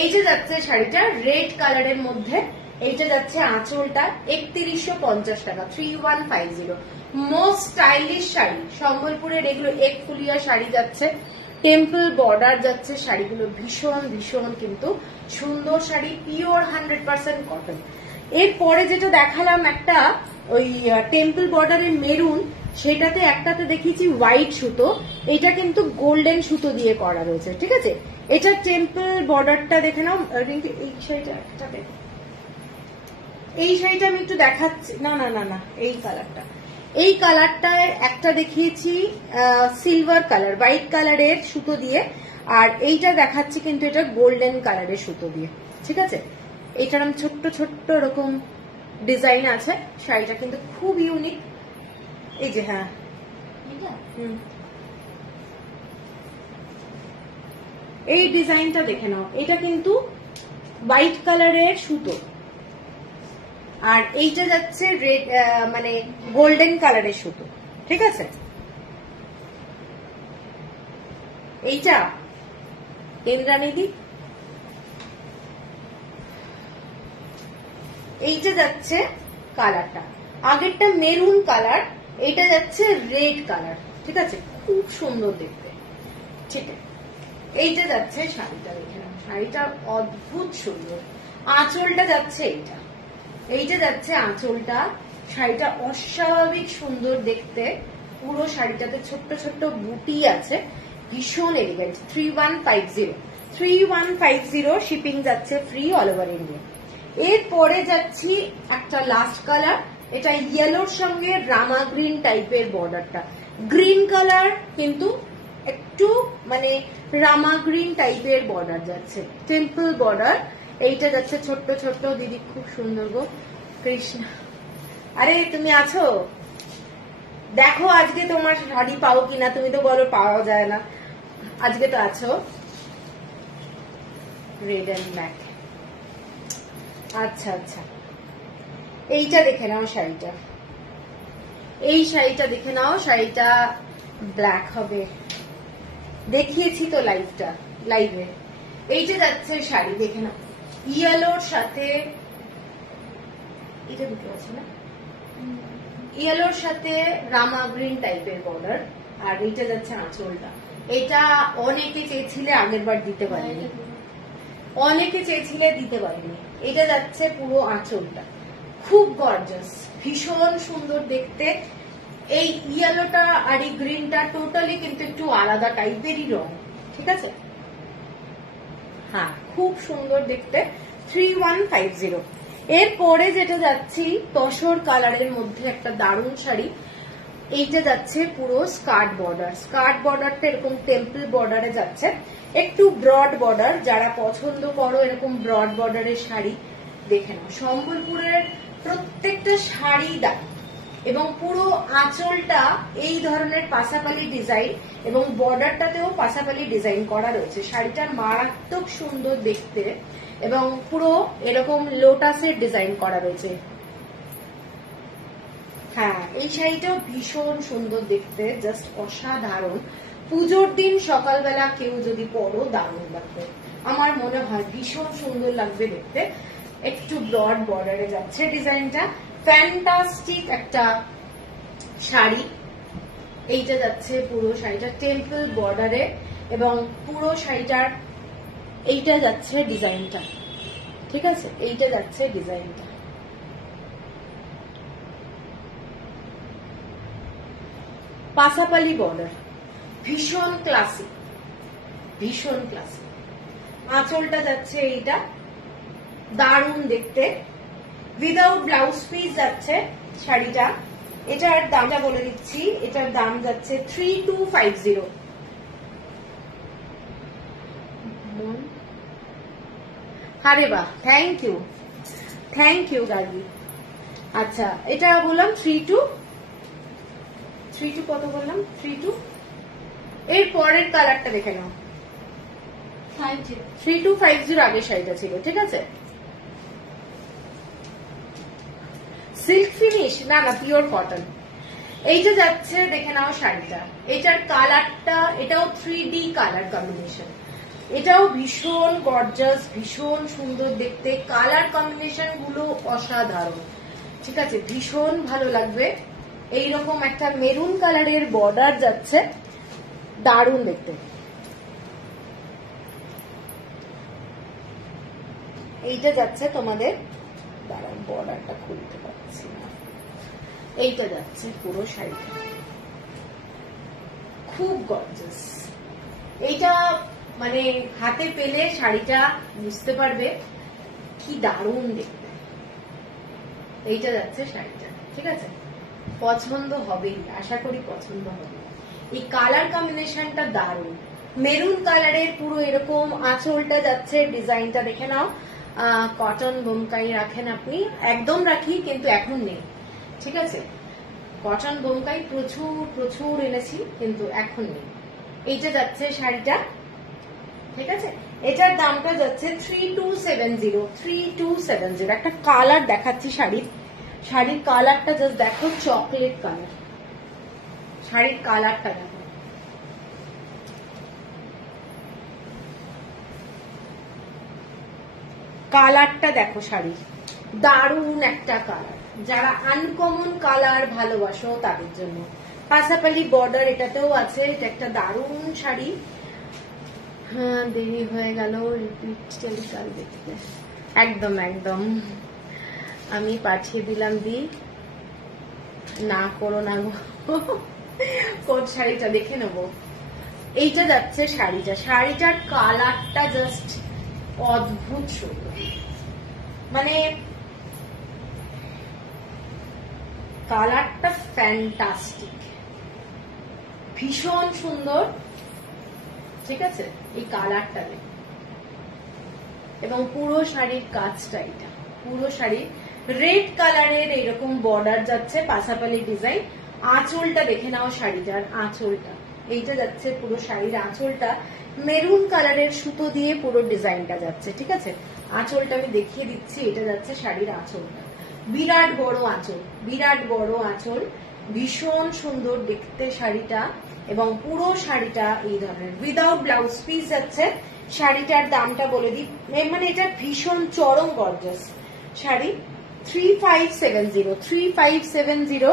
এই যে যাচ্ছে শাড়িটা রেড কালারের মধ্যে, এইটা যাচ্ছে আঁচলটা 3150 টাকা, 3150। মোস্ট স্টাইলিশ শাড়ি সম্বলপুরের, এগুলো একফুলিয়া শাড়ি যাচ্ছে, টেম্পল বর্ডার যাচ্ছে, শাড়িগুলো ভীষণ ভীষণ কিন্তু সুন্দর শাড়ি, পিওর 100% কটন। এরপরে যেটা দেখালাম একটা ওই টেম্পল বর্ডারের মেরুন, সেটাতে একটাতে দেখিয়েছি হোয়াইট সুতো, এটা কিন্তু গোল্ডেন সুতো দিয়ে করা রয়েছে। ঠিক আছে, এটা টেম্পল বর্ডারটা দেখে নাও। এই শাড়িটা একটাতে, এই শাড়িটা আমি একটু দেখাচ্ছি, না না না না, এই কালারটা, এই কালারটায় একটা দেখিয়েছি সিলভার কালার, হোয়াইট কালারের সুতো দিয়ে, আর এইটা দেখাচ্ছি কিন্তু এটা গোল্ডেন কালারের সুতো দিয়ে। ঠিক আছে, এইটার ছোট্ট ছোট্ট এরকম ডিজাইন আছে। শাড়িটা কিন্তু খুব ইউনিক। এই যে হ্যাঁ, এই ডিজাইনটা দেখে নাও, এটা কিন্তু হোয়াইট কালারের সুতো, আর এইটা যাচ্ছে রেড মানে গোল্ডেন কালারের সুতো। ঠিক আছে, এইটা ইন্দ্রাণীদি, এইটা যাচ্ছে কালারটা, আগেরটা মেরুন কালার, এইটা যাচ্ছে রেড কালার। ঠিক আছে, খুব সুন্দর দেখতে। ঠিক আছে, এইটা যাচ্ছে শাড়িটা, দেখে নাও, শাড়িটা অদ্ভুত সুন্দর। আঁচলটা যাচ্ছে এইটা, এইটা যাচ্ছে আঁচলটা। শাড়িটা অস্বাভাবিক সুন্দর দেখতে, পুরো শাড়িটাতে ছোট্ট ছোট্ট বুটি আছে, ভীষণ এলিগেন্ট। 3150 শিপিং যাচ্ছে ফ্রি অল ওভার ইন্ডিয়া। এরপরে যাচ্ছি একটা লাস্ট কালার, এটা ইয়েলোর সঙ্গে রামা গ্রিন টাইপের বর্ডারটা, গ্রিন কালার কিন্তু একটু মানে রামা গ্রিন টাইপের বর্ডার যাচ্ছে, টেম্পল বর্ডার। এইটা যাচ্ছে ছোট্ট ছোট্ট। দিদি খুব সুন্দর গো, কৃষ্ণ, আরে তুমি আছো? দেখো আজকে তোমার শাড়ি পাও কিনা, তুমি তো বলো পাওয়া যায় না, আজকে তো আছো। রেড অ্যান্ড ব্ল্যাক, আচ্ছা আচ্ছা। এইটা দেখে নাও শাড়িটা, এই শাড়িটা দেখে নাও, শাড়িটা ব্ল্যাক হবে, দেখিয়েছি তো লাইভে। এইটা যাচ্ছে শাড়ি, দেখে নাও, ইয়েলোর সাথে, এটা দুটো আছে না, ইয়েলোর সাথে রামা গ্রিন টাইপের বর্ডার, আর এইটা যাচ্ছে আঁচলটা। এটা অনেকে চেয়েছিলে, আগের বার দিতে পারিনি, অনেকে চেয়েছিলে দিতে পারিনি। এটা যাচ্ছে পুরো আঁচলটা, খুব গর্জাস, ভীষণ সুন্দর দেখতে। এই ইয়েলোটা আর এই গ্রিনটা টোটালি কিন্তু একটু আলাদা টাইপেরই রং। ঠিক আছে, হ্যাঁ খুব সুন্দর দেখতে। 3150। এরপরে যেটা যাচ্ছি তসর কালারের মধ্যে একটা দারুণ শাড়ি, এইটা যাচ্ছে পুরো স্কার্ট বর্ডার। স্কার্ট বর্ডারটা এরকম টেম্পল বর্ডারে যাচ্ছে, একটু ব্রড বর্ডার। যারা পছন্দ করো এরকম ব্রড বর্ডারের শাড়ি, দেখে নাও। সম্বলপুরের প্রত্যেকটা শাড়ি দাম, এবং পুরো আঁচলটা এই ধরনের পাশাপালি ডিজাইন, এবং বর্ডারটাতেও পাশাপালি ডিজাইন করা রয়েছে। শাড়িটা মারাত্মক সুন্দর দেখতে, এবং পুরো এরকম লোটাসের ডিজাইন করা রয়েছে। হ্যাঁ, এই শাড়িটাও ভীষণ সুন্দর দেখতে, জাস্ট অসাধারণ। পুজোর দিন সকালবেলা কেউ যদি পরো দারুণ লাগবে, আমার মনে হয় ভীষণ সুন্দর লাগবে দেখতে। একটু ব্রড বর্ডারে যাচ্ছে ডিজাইনটা, ফ্যান্টাস্টিক একটা শাড়ি। এইটা যাচ্ছে পুরো শাড়িটা টেম্পল বর্ডারে, এবং পুরো শাড়িটার এইটা যাচ্ছে ডিজাইনটা। ঠিক আছে, এইটা যাচ্ছে ডিজাইনটা। পাশাপালি বর্ডার, ভীষণ ক্লাসিক, ভীষণ ক্লাসিক। আঁচলটা যাচ্ছে এইটা, দারুণ দেখতে, উইদাউট ব্লাউজ পিস যাচ্ছে শাড়িটা। এটার দামটা বলে দিচ্ছি, এটার দাম যাচ্ছে 3250। আরে বাহ, থ্যাংক ইউ গার্গি। আচ্ছা, এটা বললাম 32 কত বললাম, 32। এর পরের কালারটা দেখে নাও, 3250 আগে শাড়িটা ছিল। ঠিক আছে, সিল্ক ফিনিশ, না না পিওর কটন। এইটা যাচ্ছে, দেখে নাও শাড়িটা, এটার কালারটা, এটাও 3D কালার কম্বিনেশন, এটাও ভীষণ গর্জাস, ভীষণ সুন্দর দেখতে। কালার কম্বিনেশন গুলো অসাধারণ। ঠিক আছে, ভীষণ ভালো লাগবে। এইরকম একটা মেরুন কালারের বর্ডার যাচ্ছে, দারুণ দেখতে। এইটা যাচ্ছে তোমাদের, দাঁড়ান বর্ডারটা খুলতে পারছি না, এইটা যাচ্ছে পুরো শাড়িটা, খুব গর্জাস। এইটা মানে হাতে পেলে শাড়িটা বুঝতে পারবে কি দারুণ দেখতে। এইটা যাচ্ছে শাড়িটা। ঠিক আছে, পছন্দ হবে, আশা করি পছন্দ হবে। এই কালার কম্বিনেশনটা দারুণ। মেরুন কালারের পুরো এরকম আঁচলটা যাচ্ছে, ডিজাইনটা দেখে নাও। কটন বোমকাই রাখেন আপনি? একদম রাখি, কিন্তু এখন নেই, ঠিক আছে? কটন বোমকাই প্রচুর প্রচুর এনেছি, কিন্তু এখন নেই। এইটা যাচ্ছে শাড়িটা, ঠিক আছে? এটার দামটা যাচ্ছে 3270। 3270। একটা কালার দেখাচ্ছি শাড়ির কালারটা জাস্ট দেখো, চকলেট কালার। শাড়ির কালারটা দেখো, কালারটা দেখো শাড়ির, দারুণ একটা কালার। যারা আনকমন কালার ভালোবাসো তাদের জন্য। পাশাপাশি বর্ডার এটাতেও আছে। এটা একটা দারুণ শাড়ি। হ্যাঁ, দেরি হয়ে গেল রিপিট টেলিকাল দেখতে। একদম একদম, আমি পাঠিয়ে দিলাম। না করো না গো, কোন শাড়িটা দেখে নেবো। এইটা যাচ্ছে শাড়িটার কালারটা জাস্ট অদ্ভুত সুন্দর, মানে কালারটা ফ্যান্টাস্টিক, ভীষণ সুন্দর, ঠিক আছে? এই কালারটা এবং পুরো শাড়ির কাজটা, এটা পুরো শাড়ি রেড কালারের এরকম বর্ডার যাচ্ছে, পাশাপাশি ডিজাইন। আঁচলটা দেখে নাও শাড়িটার আঁচলটা, এইটা যাচ্ছে পুরো শাড়ির আঁচলটা মেরুন কালারের সুতো দিয়ে পুরো ডিজাইনটা যাচ্ছে, ঠিক আছে? আঁচলটা আমি দেখিয়ে দিচ্ছি। এটা যাচ্ছে শাড়ির আঁচলটা, বিরাট বড় আঁচল, বিরাট বড় আঁচল, ভীষণ সুন্দর দেখতে শাড়িটা। এবং পুরো শাড়িটা এই ধরনের উইদাউট ব্লাউজ পিস যাচ্ছে। শাড়িটার দামটা বলে দিই, মানে এটা ভীষণ চরম গর্জাস শাড়ি। 3570। 3570।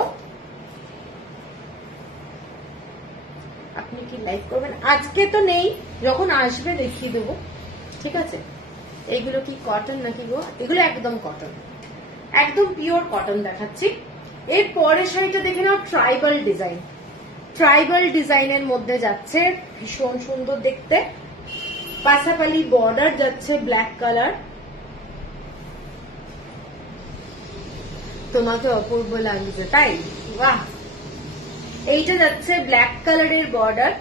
আপনি কি লাইক করবেন? আজকে তো নেই, যখন আসবে দেখিয়ে দেবো, ঠিক আছে? এগুলো কি কটন নাকি গো? এগুলো একদম কটন, একদম পিওর কটন দেখাচ্ছি। এর পরের শাড়িটা দেখে নাও, ট্রাইবাল ডিজাইন। ট্রাইবাল ডিজাইনের মধ্যে যাচ্ছে, ভীষণ সুন্দর দেখতে। পাশাপাশি বর্ডার যাচ্ছে ব্ল্যাক কালার। তোমাকে অপূর্ব লাগছে, তাই? বাহ! এইটা যাচ্ছে ব্ল্যাক কালারের বর্ডার।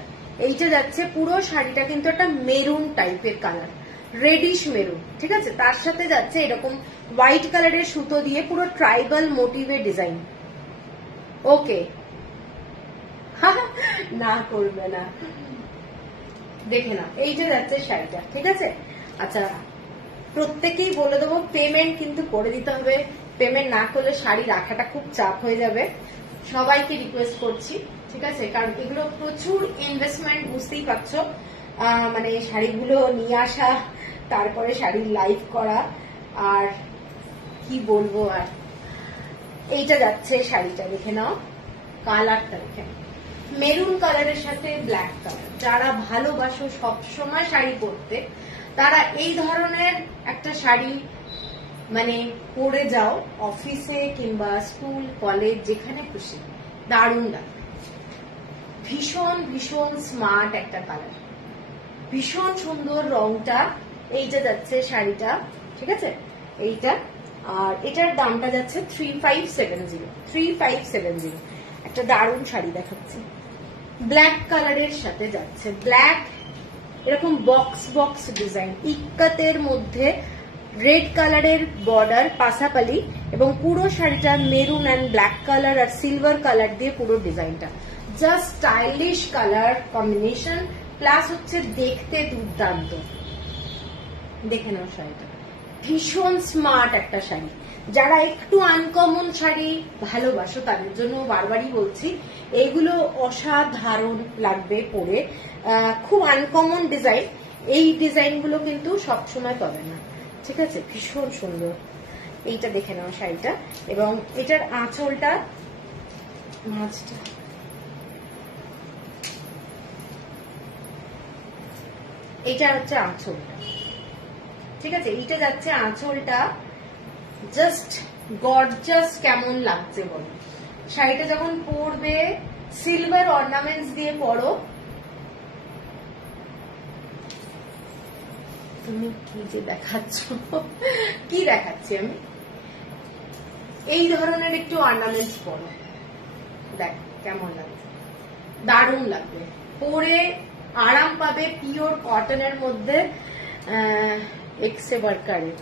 এইটা যাচ্ছে পুরো শাড়িটা কিন্তু একটা মেরুন টাইপের কালার, রেডিশ মেরুন, ঠিক আছে? তার সাথে যাচ্ছে এরকম হোয়াইট কালারের সুতো দিয়ে পুরো ট্রাইবাল মোটিভের ডিজাইন। ওকে, না করবে না, দেখে না। এইটা যাচ্ছে শাড়িটা, ঠিক আছে? আচ্ছা, প্রত্যেকেই বলে দেবো পেমেন্ট কিন্তু করে দিতে হবে। পেমেন্ট না করলে শাড়ি রাখাটা খুব চাপ হয়ে যাবে। সবাইকে রিকোয়েস্ট করছি, ঠিক আছে? কারণ এগুলো প্রচুর ইনভেস্টমেন্ট, বুঝতেই পারছো। মানে শাড়িগুলো নিয়ে আসা, তারপরে শাড়ির লাইভ করা, আর কি বলবো। আর এইটা যাচ্ছে শাড়িটা, দেখে নাও কালারটা, দেখে নাও মেরুন কালারের সাথে ব্ল্যাক কালার। যারা ভালোবাসো সবসময় শাড়ি পরতে, তারা এই ধরনের একটা শাড়ি মানে পরে যাও অফিসে কিংবা স্কুল কলেজ যেখানে খুশি, দারুণ লাগবে। ভীষণ ভীষণ স্মার্ট একটা কালার, ভীষণ সুন্দর রংটা। এইটা যাচ্ছে শাড়িটা, ঠিক আছে? এইটা, আর এটার দামটা যাচ্ছে 3570। 3570। একটা দারুণ শাড়ি দেখাচ্ছি, ব্ল্যাক কালারের সাথে যাচ্ছে, ব্ল্যাক এরকম বক্স বক্স ডিজাইন, ইক্কাতের মধ্যে রেড কালারের বর্ডার পাশাপাশি, এবং পুরো শাড়িটা মেরুন অ্যান্ড ব্ল্যাক কালার আর সিলভার কালার দিয়ে পুরো ডিজাইনটা, just stylish colour combination, plus হচ্ছে দেখতে দুর্দান্ত। দেখে নাও শাড়িটা, ভীষণ স্মার্ট একটা শাড়ি। যারা একটু আনকমন শাড়ি ভালোবাসো তাদের জন্য বারবারই বলছি, এইগুলো অসাধারণ লাগবে পরে। খুব আনকমন ডিজাইন, এই ডিজাইনগুলো কিন্তু সবসময় পাবে না, ঠিক আছে? ভীষণ সুন্দর। এইটা দেখে নাও শাড়িটা, এবং এটার আঁচলটা, মাছটা এটা হচ্ছে আঁচলটা, ঠিক আছে? এইটা যাচ্ছে আঁচলটা, জাস্ট গর্জাস। কেমন লাগছে বলো? শাড়িটা যখন পরবে, সিলভার অর্নামেন্টস দিয়ে পরো। তুমি কি যে দেখাচ্ছ, কি দেখাচ্ছি আমি? এই ধরনের একটু অর্নামেন্টস পরো, দেখ কেমন লাগবে, দারুণ লাগবে, পরে আরাম পাবে, পিওর কটনের মধ্যে এক্সে ওয়ার্কারের।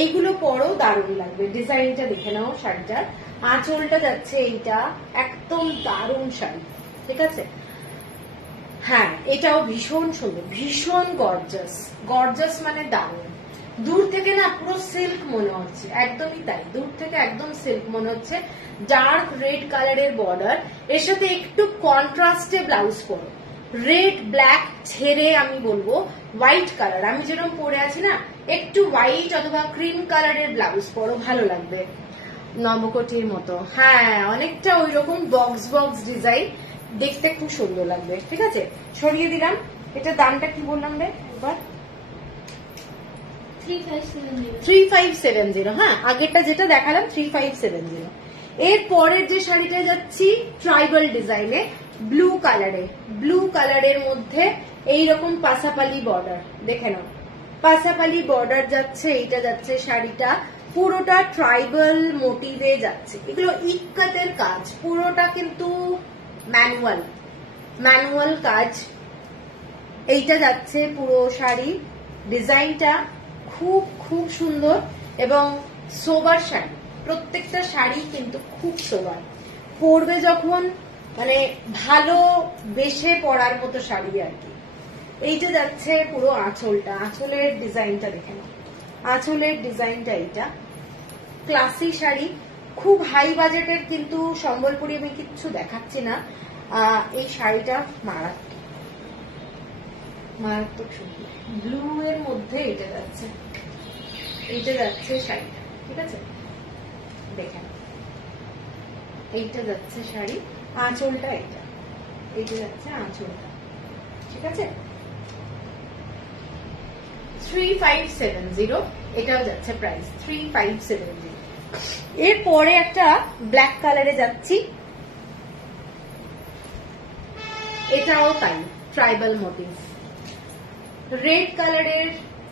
এইগুলো পরেও দারুণ লাগবে। ডিজাইনটা দেখে নাও শাড়িটার, আঁচলটা যাচ্ছে এইটা, একদম দারুণ শাড়ি, ঠিক আছে। হ্যাঁ, এটাও ভীষণ সুন্দর, ভীষণ গর্জাস। গর্জাস মানে দারুণ। দূর থেকে না পুরো সিল্ক মনে হচ্ছে, একদমই তাই, দূর থেকে একদম সিল্ক মনে হচ্ছে। ডার্ক রেড কালারের বর্ডার, এর সাথে একটু কন্ট্রাস্টে ব্লাউজ পরো, রেড ব্ল্যাক ছেড়ে আমি বলবো হোয়াইট কালার, আমি যেরকম পরে আছি না, একটু হোয়াইট অথবা ক্রিম কালারের ব্লাউজ পরো, ভালো লাগবে, নবকটির মতো। হ্যাঁ, অনেকটা ওই রকম বক্স বক্স ডিজাইন, দেখতে খুব সুন্দর লাগবে। ঠিক আছে, সরিয়ে দিলাম। এটা দামটা কি বললাম রে একবার? 3570। হ্যাঁ, আগেরটা যেটা দেখালাম 3570। এর পরের যে শাড়িটা যাচ্ছি ট্রাইবাল ডিজাইনে, ব্লু কালারে, ব্লু কালারের মধ্যে এইরকম পাসাপালি বর্ডার, দেখে নাও পাসাপালি বর্ডার যাচ্ছে। এইটা যাচ্ছে শাড়িটা পুরোটা ট্রাইবাল মোটিভে যাচ্ছে, এগুলো ইক্কাতের কাজ, পুরোটা কিন্তু ম্যানুয়াল কাজ। এইটা যাচ্ছে পুরো শাড়ি, ডিজাইনটা খুব খুব সুন্দর এবং সোবার শাড়ি, প্রত্যেকটা শাড়ি কিন্তু খুব সোবার, পরবে যখন মানে ভালো বেশে পরার মতো শাড়ি আর কি। এইটা যাচ্ছে পুরো আঁচলটা, আঁচলের ডিজাইনটা দেখে নাও, আঁচলের ডিজাইনটা এইটা ক্লাসি শাড়ি, খুব হাই বাজেটের, কিন্তু সম্বলপুরি আমি কিচ্ছু দেখাচ্ছি না। এই শাড়িটা মারাত্মক সুন্দর, ব্লু এর মধ্যে এটা যাচ্ছে, এইটা যাচ্ছে শাড়িটা, ঠিক আছে, দেখেন এইটা যাচ্ছে শাড়ি, আঁচলটা এইটা যাচ্ছে আঁচলটা, ঠিক আছে। 3570, এটাও যাচ্ছে প্রাইস 3570। এরপরে একটা ব্ল্যাক কালারে যাচ্ছি, এটাও তাই ট্রাইবাল মোটিভ, রেড কালারের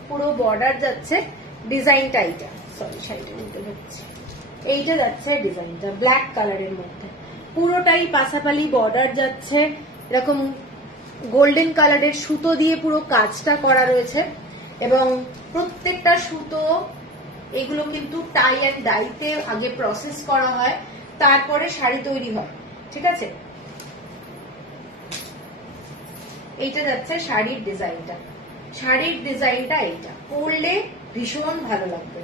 পুরো বর্ডার যাচ্ছে, ডিজাইনটা এইটা, সরি শাড়িটা নিতে হচ্ছে, এইটা যাচ্ছে ডিজাইনটা ব্ল্যাক কালারের মধ্যে, পুরোটাই পাসাপালি বর্ডার যাচ্ছে, এরকম গোল্ডেন কালারের সুতো দিয়ে পুরো কাজটা করা রয়েছে, এবং প্রত্যেকটা সুতো এগুলো কিন্তু টাই অ্যান্ড ডাইতে আগে প্রসেস করা হয়, তারপরে শাড়ি তৈরি হয়, ঠিক আছে। এইটা যাচ্ছে শাড়ির ডিজাইনটা, শাড়ির ডিজাইনটা এইটা পরলে ভীষণ ভালো লাগবে,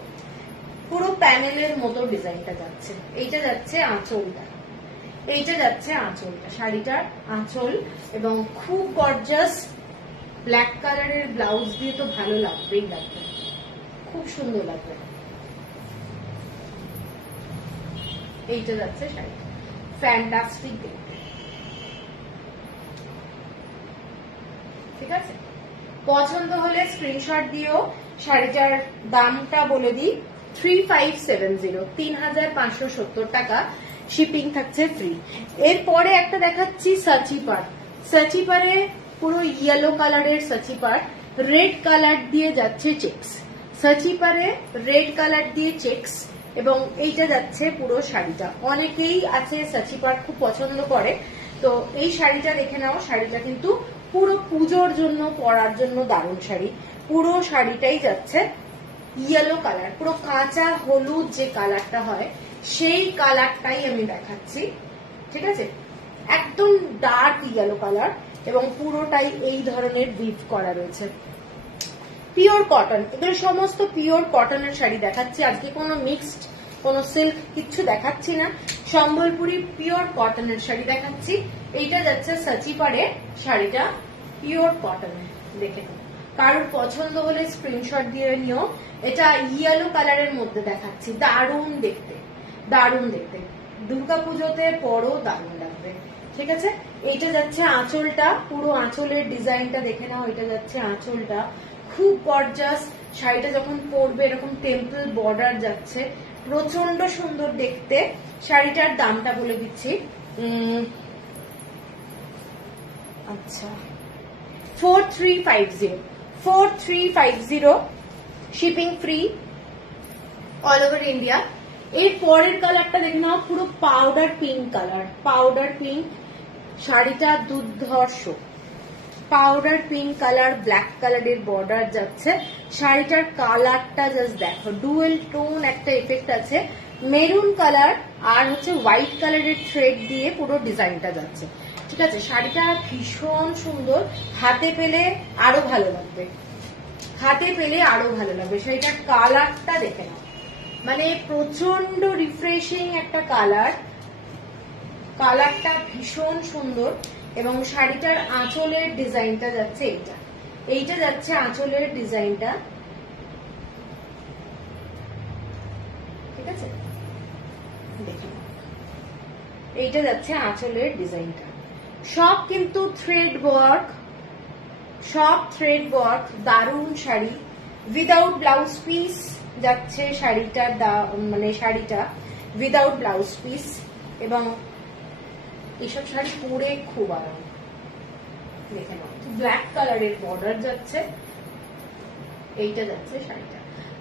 পুরো প্যানেলের মতো ডিজাইনটা যাচ্ছে। এইটা যাচ্ছে আঁচলটা, এইটা যাচ্ছে আঁচলটা, শাড়িটার আঁচল, এবং খুব গর্জাস ব্ল্যাক কালারের ব্লাউজ দিয়ে তো ভালো লাগবেই লাগবে, খুব সুন্দর লাগবে। এইটা যাচ্ছে শাড়িটা, ফ্যান্টাস্টিক দেখতে, ঠিক আছে। পছন্দ হলে স্ক্রিনশট দিও। শাড়িটার দামটা বলে দিই 3570, 3570 টাকা, শিপিং থাকছে ফ্রি। এরপরে একটা দেখাচ্ছি সাচিপার, সাচিপারে পুরো ইয়েলো কালারের সাচিপার, রেড কালার দিয়ে যাচ্ছে চেক্স, সাচিপারে রেড কালার দিয়ে চেক্স, এবং এইটা যাচ্ছে পুরো শাড়িটা। অনেকেই আছে সাচিপার খুব পছন্দ করে, তো এই শাড়িটা দেখে নাও, শাড়িটা কিন্তু পুরো পুজোর জন্য পরার জন্য দারুণ শাড়ি। পুরো শাড়িটাই যাচ্ছে ইয়েলো কালার, পুরো কাঁচা হলুদ যে কালারটা হয় সেই কালারটাই আমি দেখাচ্ছি, ঠিক আছে, একদম ডার্ক ইয়েলো কালার, এবং পুরোটাই এই ধরনের উইভ করা রয়েছে, পিওর কটন, এগুলো সমস্ত পিওর কটনের শাড়ি দেখাচ্ছি আজকে, কোনো মিক্সড কোনো সিল্ক কিচ্ছু দেখাচ্ছি না, সম্বলপুরি পিওর কটনের শাড়ি দেখাচ্ছি। এইটা যাচ্ছে সাচিপারে, শাড়িটা পিওর কটনের, দেখে নিও, কারোর পছন্দ হলে স্ক্রিনশট দিয়ে নিও। এটা ইয়েলো কালারের মধ্যে দেখাচ্ছি, দারুণ দেখতে, দারুণ দেখতে, দুর্গাপুজোতে পরও দারুণ লাগবে, ঠিক আছে। এইটা যাচ্ছে আঁচলটা, পুরো আঁচলের ডিজাইনটা দেখে নাও, এটা যাচ্ছে আঁচলটা, খুব গর্জাস, শাড়িটা যখন পরবে এরকম টেম্পল বর্ডার যাচ্ছে, প্রচন্ড সুন্দর দেখতে। শাড়িটার দামটা বলে দিচ্ছি, আচ্ছা 4350, shipping free all over India. এর পরের কালারটা দেখে নাও, পুরো powder pink colour, powder pink. শাড়িটা দুর্ধর্ষ, পাউডার পিঙ্ক কালার, ব্ল্যাক কালারের বর্ডার যাচ্ছে। শাড়িটার কালারটা জাস্ট দেখো, ডুয়েল টোন একটা এফেক্ট আছে, মেরুন কালার আর হচ্ছে হোয়াইট কালারের থ্রেড দিয়ে পুরো ডিজাইনটা যাচ্ছে। ঠিক আছে, শাড়িটা ভীষণ সুন্দর, হাতে পেলে আরো ভালো লাগবে, হাতে পেলে আরো ভালো লাগবে। শাড়িটার কালারটা দেখে নাও, মানে প্রচন্ড রিফ্রেশিং একটা কালার, কালারটা ভীষণ সুন্দর। এবং শাড়িটার আঁচলের ডিজাইনটা যাচ্ছে এইটা, এইটা যাচ্ছে আঁচলের ডিজাইনটা। ঠিক আছে, দেখে নাও, এইটা যাচ্ছে আঁচলের ডিজাইনটা। সব কিন্তু থ্রেড ওয়ার্ক, সব থ্রেড ওয়ার্ক, দারুণ শাড়ি। উইদাউট ব্লাউজ পিস যাচ্ছে শাড়িটা, মানে শাড়িটা উইদাউট ব্লাউজ পিস। এবং এইসব শাড়ি পরে খুব আরাম। দেখে নাও, ব্ল্যাক কালারের বর্ডার যাচ্ছে, এইটা যাচ্ছে শাড়িটা।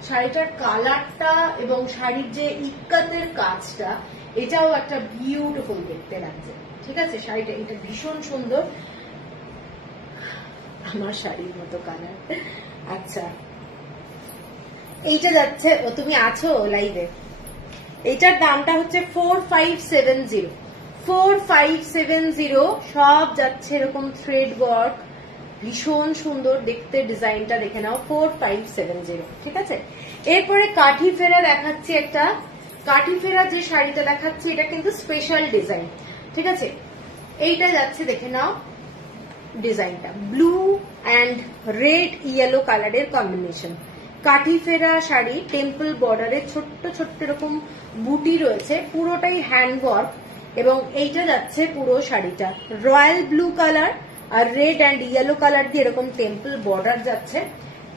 শাড়িটার কালারটা এবং শাড়ির যে ইক্কাতের কাজটা, এটাও একটা বিউটিফুল দেখতে লাগছে। ঠিক আছে, শাড়িটা এটা ভীষণ সুন্দর, আমার শাড়ির মতো কালার। আচ্ছা, এইটা যাচ্ছে, ও তুমি আছো লাইভে, এইটার দামটা হচ্ছে 4570, 4570। সব যাচ্ছে এরকম থ্রেড ওয়ার্ক, ভীষণ সুন্দর দেখতে, ডিজাইনটা দেখে নাও, 4570। ঠিক আছে, এরপরে কাঠি ফেরা দেখাচ্ছি একটা। কাঠি ফেরা যে শাড়িটা দেখাচ্ছি এটা কিন্তু স্পেশাল ডিজাইন। ঠিক আছে, এইটা যাচ্ছে দেখে নাও, ডিজাইনটা ব্লু অ্যান্ড রেড ইয়েলো কালারের কম্বিনেশন। কাঠি ফেরা শাড়ি, টেম্পল বর্ডারে ছোট্ট ছোট্ট এরকম বুটি রয়েছে, পুরোটাই হ্যান্ডওয়ার্ক। এবং এইটা যাচ্ছে পুরো শাড়িটা রয়্যাল ব্লু কালার আর রেড অ্যান্ড ইয়েলো কালার দিয়ে এরকম টেম্পল বর্ডার যাচ্ছে।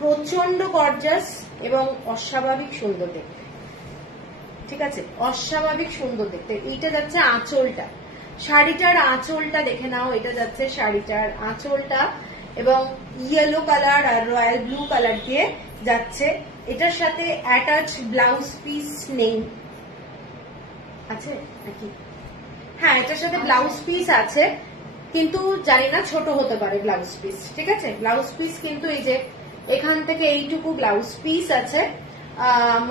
প্রচন্ড গর্জাস এবং অস্বাভাবিক সুন্দর দেখতে। ঠিক আছে, অস্বাভাবিক সুন্দর দেখতে। এইটা যাচ্ছে আঁচলটা, শাড়িটার আঁচলটা দেখে নাও, এটা যাচ্ছে শাড়িটার আঁচলটা এবং ইয়েলো কালার আর রয়্যাল ব্লু কালার দিয়ে যাচ্ছে। এটার সাথে অ্যাটাচ ব্লাউজ পিস নেই, আছে নাকি? হ্যাঁ, এটার সাথে ব্লাউজ পিস আছে, কিন্তু জানি না ছোট হতে পারে ব্লাউজ পিস। ঠিক আছে, ব্লাউজ পিস কিন্তু এই যে এখান থেকে এইটুকু ব্লাউজ পিস আছে,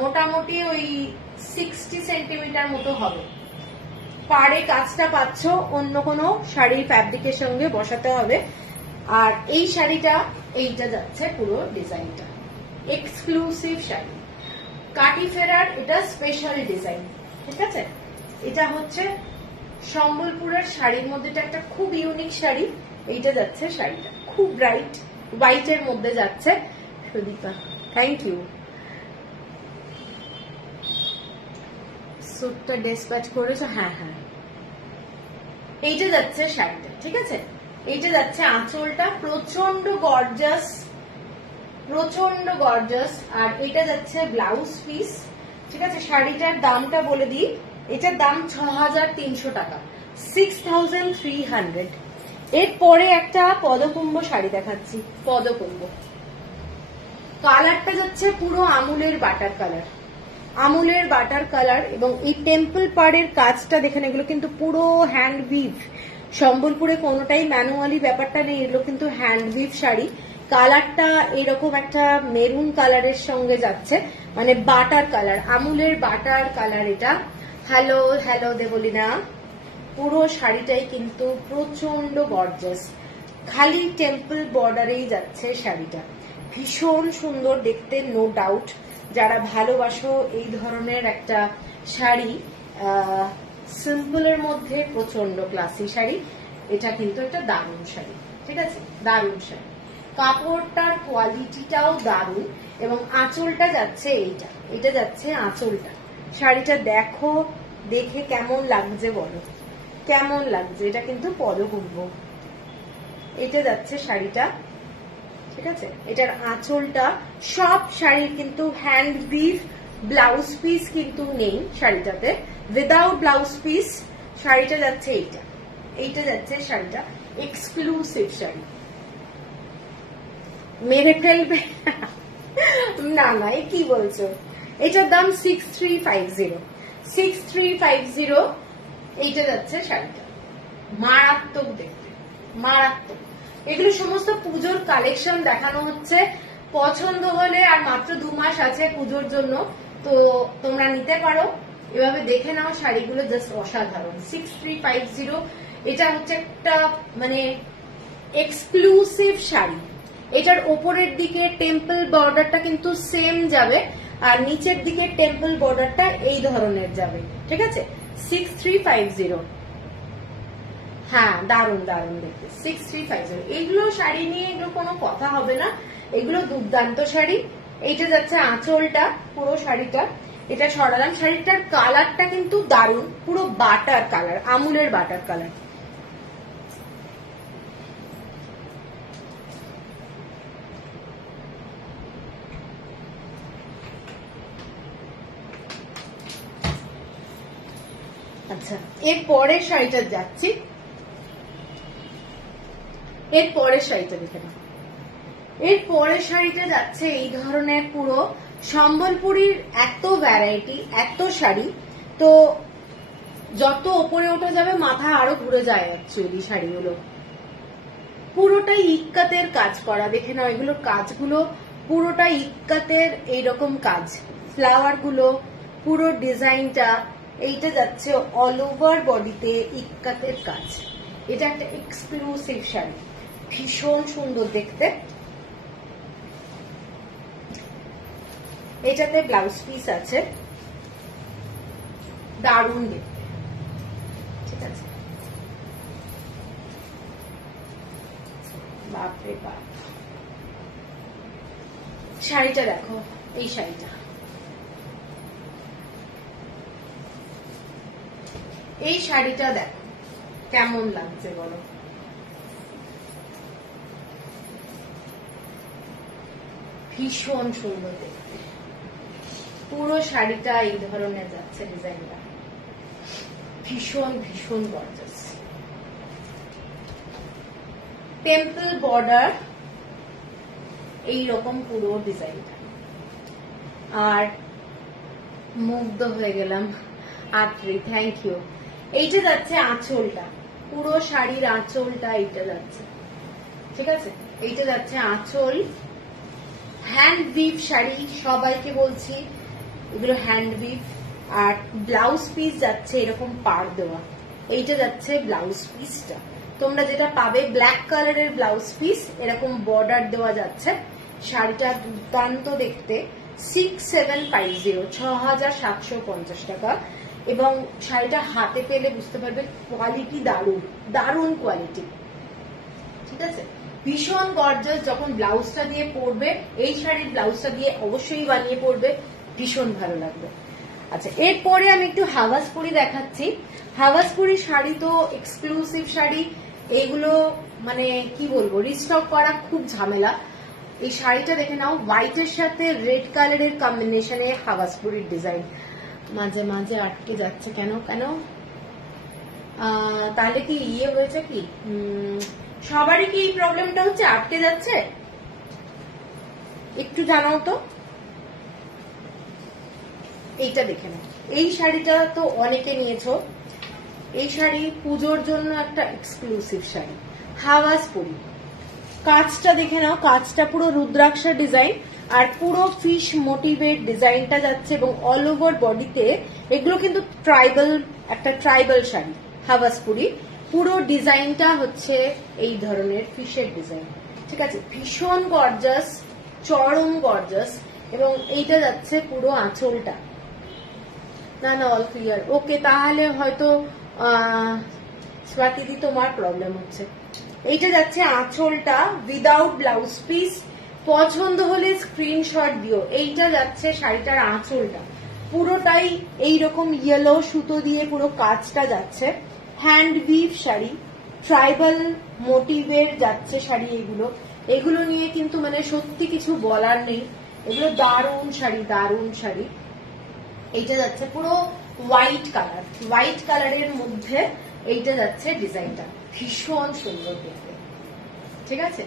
মোটামুটি ওই 60 সেন্টিমিটার মতো হবে। পাড়ে কাজটা পাচ্ছ অন্য কোনো শাড়ির ফ্যাব্রিকের সঙ্গে বসাতে হবে। আর এই শাড়িটা, এইটা যাচ্ছে পুরো ডিজাইনটা, এক্সক্লুসিভ শাড়ি, কাটি ফেরার এটা স্পেশাল ডিজাইন। ঠিক আছে, এটা হচ্ছে সম্বলপুরের শাড়ির মধ্যে একটা খুব ইউনিক শাড়ি। এইটা যাচ্ছে শাড়িটা খুব ব্রাইট হোয়াইটের মধ্যে যাচ্ছে। Sudipa, thank you. স্যুটটা ডিসপ্যাচ করেছো? হ্যাঁ হ্যাঁ, এইটা যাচ্ছে শাড়িটা। ঠিক আছে, এইটা যাচ্ছে আঁচলটা, প্রচন্ড গর্জাস, প্রচন্ড গর্জাস। আর এটা যাচ্ছে ব্লাউজ পিস। ঠিক আছে, শাড়িটার দামটা বলে দিই, এটার দাম 6300 টাকা, 6300। এরপরে একটা পদকুম্ভ শাড়ি দেখাচ্ছি, পদকুম্ভ। কালারটা যাচ্ছে পুরো আমুলের বাটার কালার, আমুলের বাটার কালার। এবং এই টেম্পল পাড়ের কাজটা দেখেন, এগুলো কিন্তু পুরো হ্যান্ড উইভ। সম্বলপুরে কোনোটাই ম্যানুয়ালি ব্যাপারটা নেই, এগুলো কিন্তু হ্যান্ড উইভ শাড়ি। কালারটা এরকম একটা মেরুন কালারের সঙ্গে যাচ্ছে, মানে বাটার কালার, আমুলের বাটার কালার এটা। হ্যালো হ্যালো দেবলিনা, পুরো শাড়িটাই কিন্তু প্রচন্ড গর্জাস, খালি টেম্পল বর্ডারেই যাচ্ছে শাড়িটা, ভীষণ সুন্দর দেখতে, নো ডাউট। যারা ভালোবাসো এই ধরনের একটা শাড়ি, সিম্পলের মধ্যে প্রচন্ড ক্লাসি শাড়ি, এটা কিন্তু একটা দারুণ শাড়ি। ঠিক আছে, দারুণ শাড়ি, কাপড়টার কোয়ালিটিটাও দারুণ। এবং আঁচলটা যাচ্ছে এইটা, এটা যাচ্ছে আঁচলটা। শাড়িটা দেখো, দেখে কেমন লাগছে বলো, কেমন লাগছে? এটা কিন্তু পদকুম্ভ, এটা যাচ্ছে শাড়িটা। ঠিক আছে, এটার আঁচলটা। সব শাড়ির কিন্তু হ্যান্ড উইভ, ব্লাউজ পিস কিন্তু নেই শাড়িটাতে, উইদাউট ব্লাউজ পিস শাড়িটা যাচ্ছে এইটা, এইটা যাচ্ছে শাড়িটা, এক্সক্লুসিভ শাড়ি। মেরে ফেলবে না না, কি বলছো? এটার দাম 6350, 6350 এইটা যাচ্ছে শাড়িটা, মারাত্মক দেখতে, মারাত্মক। এগুলো সমস্ত পুজোর কালেকশন দেখানো হচ্ছে, পছন্দ হলে আর মাত্র 2 মাস আছে পুজোর জন্য, তো তোমরা নিতে পারো, এভাবে দেখে নাও শাড়িগুলো, জাস্ট অসাধারণ। 6350 এটা হচ্ছে একটা মানে এক্সক্লুসিভ শাড়ি। এটার ওপরের দিকে টেম্পল বর্ডারটা কিন্তু সেম যাবে, আর নিচের দিকে টেম্পল বর্ডারটা এই ধরনের যাবে, ঠিক আছে। 6350, হ্যাঁ দারুন দারুন দেখতে। 6350 এইগুলো শাড়ি নিয়ে এগুলো কোনো কথা হবে না, এগুলো দুর্দান্ত শাড়ি। এইটা যাচ্ছে আঁচলটা, পুরো শাড়িটা এটা সরালাম। শাড়িটার কালারটা কিন্তু দারুন, পুরো বাটার কালার, আমুলের বাটার কালার। আচ্ছা, এর পরের শাড়িটা যাচ্ছি, এর পরের শাড়িটা দেখে নাও। এর পরের শাড়িটা যাচ্ছে এই ধরনের পুরো সম্বলপুরীর এত ভ্যারাইটি, এত শাড়ি, তো যত ওপরে ওঠা যাবে মাথা আরো ঘুরে যায় অ্যাকচুয়ালি শাড়িগুলো। পুরোটাই ইক্কাতের কাজ করা, দেখে নাও এগুলোর কাজগুলো পুরোটা ইক্কাতের এইরকম কাজ, ফ্লাওয়ার গুলো, পুরো ডিজাইনটা। এইটা যাচ্ছে অল ওভার বডিতে ইক্কাতের কাজ। এটা একটা এক্সক্লুসিভ শাড়ি, ভীষণ সুন্দর দেখতে। এটাতে ব্লাউজ পিস আছে, দারুণ দেখতে, ঠিক আছে। বাপরে বাপ, শাড়িটা দেখো, এই শাড়িটা, এই শাড়িটা দেখো কেমন লাগছে বলো। ভীষণ সুন্দর দেখতে, পুরো শাড়িটা এই ধরনের যাচ্ছে ডিজাইনটা, ভীষণ ভীষণ গর্জাস। টেম্পল বর্ডার এইরকম পুরো ডিজাইনটা, আর মুগ্ধ হয়ে গেলাম। Atri, thank you. এইটা যাচ্ছে আঁচলটা, পুরো শাড়ির আঁচলটা এইটা যাচ্ছে, ঠিক আছে। এইটা যাচ্ছে আঁচল, হ্যান্ড উইভ শাড়ি, সবাইকে বলছি এগুলো হ্যান্ড উইভ। আর ব্লাউজ পিস যাচ্ছে এরকম পাড় দেওয়া, এইটা যাচ্ছে ব্লাউজ পিসটা। তোমরা যেটা পাবে ব্ল্যাক কালারের ব্লাউজ পিস, এরকম বর্ডার দেওয়া যাচ্ছে। শাড়িটা দুর্দান্ত দেখতে। 6750, 6750 টাকা। এবং শাড়িটা হাতে পেলে বুঝতে পারবে কোয়ালিটি দারুণ, দারুণ কোয়ালিটি, ঠিক আছে। ভীষণ গর্জাস। যখন ব্লাউজটা দিয়ে পরবে, এই শাড়ির ব্লাউজটা দিয়ে অবশ্যই বানিয়ে পরবে, ভীষণ ভালো লাগবে। আচ্ছা, এরপরে আমি একটু হাওয়াজপুরি দেখাচ্ছি। হাওয়াজপুরি শাড়ি তো এক্সক্লুসিভ শাড়ি, এগুলো মানে কি বলবো, রিস্টক করা খুব ঝামেলা। এই শাড়িটা দেখে নাও, হোয়াইটের সাথে রেড কালারের কম্বিনেশনে হাওয়াজপুরির ডিজাইন। মাঝে মাঝে আটকে যাচ্ছে কেন কেন, তাহলে কি ইয়ে হয়েছে কি, সবারই কি এই প্রবলেমটা হচ্ছে, আটকে যাচ্ছে? একটু জানাও তো। এইটা দেখে নাও, এই শাড়িটা তো অনেকে নিয়েছো। এই শাড়ি পুজোর জন্য একটা এক্সক্লুসিভ শাড়ি, হাওয়াজপুরি। কাজটা দেখে নাও, কাজটা পুরো রুদ্রাক্ষর ডিজাইন, আর পুরো ফিশ মোটিভের ডিজাইনটা যাচ্ছে, এবং অল ওভার বডিতে এগুলো কিন্তু ট্রাইবাল, একটা ট্রাইবাল শাড়ি হাওয়াজপুরি। পুরো ডিজাইনটা হচ্ছে এই ধরনের ফিশের ডিজাইন, ঠিক আছে। ভীষণ গর্জাস, চরম গর্জাস। এবং এইটা যাচ্ছে পুরো আঁচলটা। না না, অল ক্লিয়ার, ওকে। তাহলে হয়তো স্বাতিদি তোমার প্রবলেম হচ্ছে। এইটা যাচ্ছে আঁচলটা উইদাউট ব্লাউজ পিস। পছন্দ হলে স্ক্রিনশট দিও। এইটা যাচ্ছে শাড়িটার আঁচলটা, পুরোটাই এইরকম ইয়েলো সুতো দিয়ে পুরো কাজটা যাচ্ছে। হ্যান্ড উইভ শাড়ি, ট্রাইবাল মোটিভের যাচ্ছে শাড়ি। এগুলো নিয়ে কিন্তু মানে সত্যি কিছু বলার নেই, এগুলো দারুণ শাড়ি, দারুণ শাড়ি। এইটা যাচ্ছে পুরো হোয়াইট কালার, হোয়াইট কালারের মধ্যে এইটা যাচ্ছে ডিজাইনটা, ভীষণ সুন্দর দেখতে, ঠিক আছে।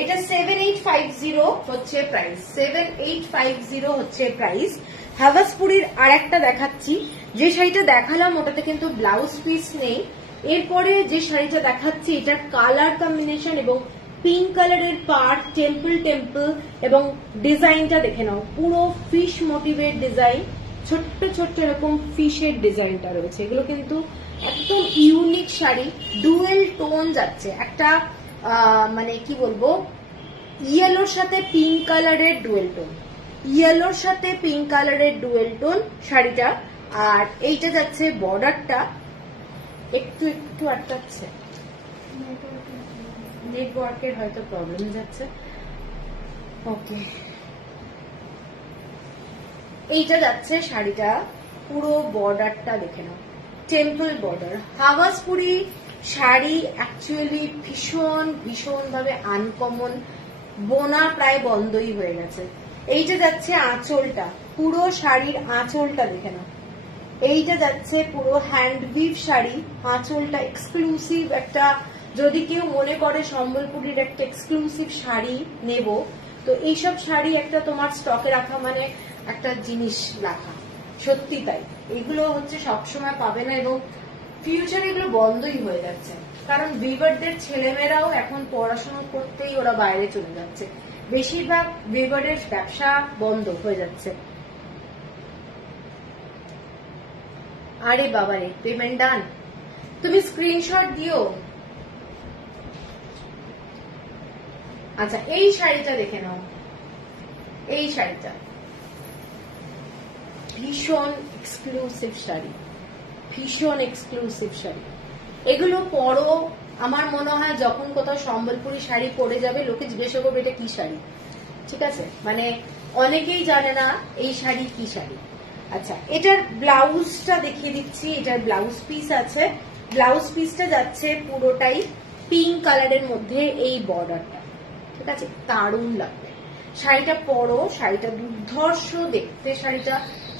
এটা 7850 হচ্ছে প্রাইস, 7850 হচ্ছে প্রাইস। হাওয়াজপুরির আর একটা দেখাচ্ছি, যে শাড়িটা দেখালাম ওটাতে কিন্তু ব্লাউজ পিস নেই। এরপরে যে শাড়িটা দেখাচ্ছি এটার কালার কম্বিনেশন এবং পিঙ্ক কালারের পার্ট, টেম্পল টেম্পল এবং ডিজাইনটা দেখে নাও, পুরো ফিশ মোটিভের ডিজাইন, ছোট্ট ছোট্ট এরকম ফিশের ডিজাইনটা রয়েছে। এগুলো কিন্তু একদম ইউনিক শাড়ি, ডুয়েল টোন যাচ্ছে, একটা মানে কি বলবো, ইয়েলোর সাথে পিঙ্ক কালারের ডুয়েল টোন, ইয়েলোর সাথে পিঙ্ক কালারের ডুয়েল টোন শাড়িটা। আর এইটা যাচ্ছে বর্ডারটা একটু একটু আটকাচ্ছে, নেটওয়ার্কের হয়তো প্রবলেম যাচ্ছে। ওকে, এইটা যাচ্ছে শাড়িটা, পুরো বর্ডারটা দেখে নাও, টেম্পল বর্ডার। হাওয়াজপুরি শাড়ি অ্যাকচুয়ালি ভীষণ ভীষণ ভাবে আনকমন, বোনা প্রায় বন্ধই হয়ে গেছে। এইটা যাচ্ছে আঁচলটা, পুরো শাড়ির আঁচলটা দেখে নাও। এইটা যাচ্ছে পুরো হ্যান্ডউইভ শাড়ি, আঁচলটা এক্সক্লুসিভ একটা, যদি কেউ মনে করে সম্বলপুরীর একটা এক্সক্লুসিভ শাড়ি নেব, তো এইসব শাড়ি একটা তোমার স্টকে রাখা মানে একটা জিনিস রাখা, সত্যি তাই। এগুলো হচ্ছে সবসময় পাবে না এবং ফিউচারে এগুলো বন্ধই হয়ে যাচ্ছে, কারণ উইভারদের ছেলেমেয়েরাও এখন পড়াশোনা করতেই ওরা বাইরে চলে যাচ্ছে, বেশিরভাগ উইভারের ব্যবসা বন্ধ হয়ে যাচ্ছে। আরে বাবারে, পেমেন্ট ডান, তুমি স্ক্রিনশট দিও। আচ্ছা, এই শাড়িটা দেখে নাও, এই শাড়িটা ভীষণ এক্সক্লুসিভ শাড়ি, ভীষণ এক্সক্লুসিভ শাড়ি। এগুলো পরো, আমার মনে হয় যখন কোথাও সম্বলপুরি শাড়ি পরে যাবে লোকে জিজ্ঞাসা করবে এটা কি শাড়ি, ঠিক আছে, মানে অনেকেই জানে না এই শাড়ি কি শাড়ি। আচ্ছা, এটার ব্লাউজটা দেখিয়ে দিচ্ছি, এটার ব্লাউজ পিস আছে, ব্লাউজ পিসটা যাচ্ছে পুরোটাই পিঙ্ক কালারের মধ্যে, এই বর্ডারটা, ঠিক আছে, দারুণ লাগবে। শাড়িটা পরো, শাড়িটা দুর্ধর্ষ দেখতে, শাড়িটা,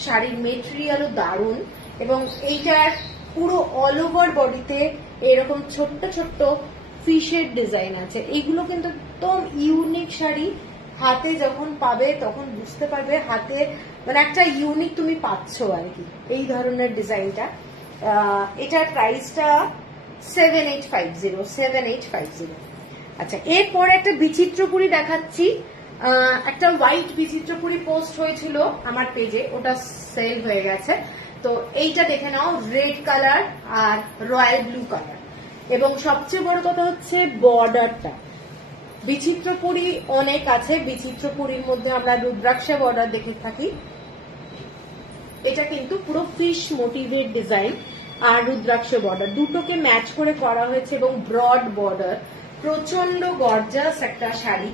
শাড়ির মেটেরিয়ালও দারুণ এবং এইটার পুরো অল ওভার বডিতে এরকম ছোট্ট ছোট্ট ফিশের ডিজাইন আছে। এইগুলো কিন্তু একদম ইউনিক শাড়ি, হাতে যখন পাবে তখন বুঝতে পারবে হাতে মানে একটা ইউনিক তুমি পাচ্ছ আর কি, এই ধরনের ডিজাইনটা। এটার প্রাইসটা 7850। আচ্ছা, এরপর একটা বিচিত্রপুরী দেখাচ্ছি, একটা হোয়াইট বিচিত্রপুরী পোস্ট হয়েছিল আমার পেজে, ওটা সেল হয়ে গেছে। তো এইটা দেখে নাও, রেড কালার আর রয়্যাল ব্লু কালার, এবং সবচেয়ে বড় কথা হচ্ছে বর্ডারটা। বিচিত্রপুরী অনেক আছে, বিচিত্রপুরীর মধ্যে আমরা রুদ্রাক্ষা বর্ডার দেখে থাকি, এটা কিন্তু পুরো ফিশ মোটিভের ডিজাইন আর রুদ্রাক্ষ বর্ডার দুটোকে ম্যাচ করে করা হয়েছে এবং ব্রড বর্ডার, প্রচন্ড গর্জাস একটা শাড়ি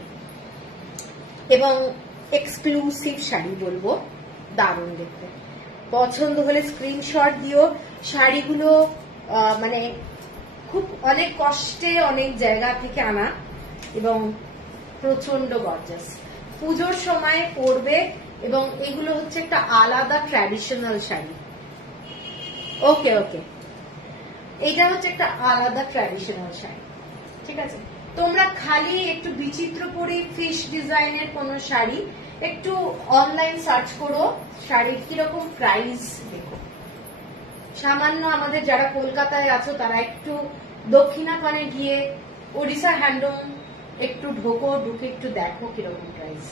এবং এক্সক্লুসিভ শাড়ি বলবো, দারুণ দেখতে। পছন্দ হলে স্ক্রিনশট দিও। শাড়িগুলো মানে খুব অনেক কষ্টে অনেক জায়গা থেকে আনা এবং প্রচন্ড গর্জাস, পুজোর সময় পরবে এবং এগুলো হচ্ছে একটা আলাদা ট্র্যাডিশনাল শাড়ি। ওকে ওকে, এটা হচ্ছে একটা আলাদা ট্র্যাডিশনাল শাড়ি, ঠিক আছে। তোমরা খালি একটু বিচিত্রপুরী ফিশ ডিজাইনের কোন শাড়ি একটু অনলাইন সার্চ করো, শাড়ির কিরকম প্রাইস দেখো। সামান্য আমাদের যারা কলকাতায় আছো তারা একটু দক্ষিণাখানে গিয়ে ওড়িশা হ্যান্ডলুম একটু ঢোকো, ঢুকে একটু দেখো কিরকম প্রাইস।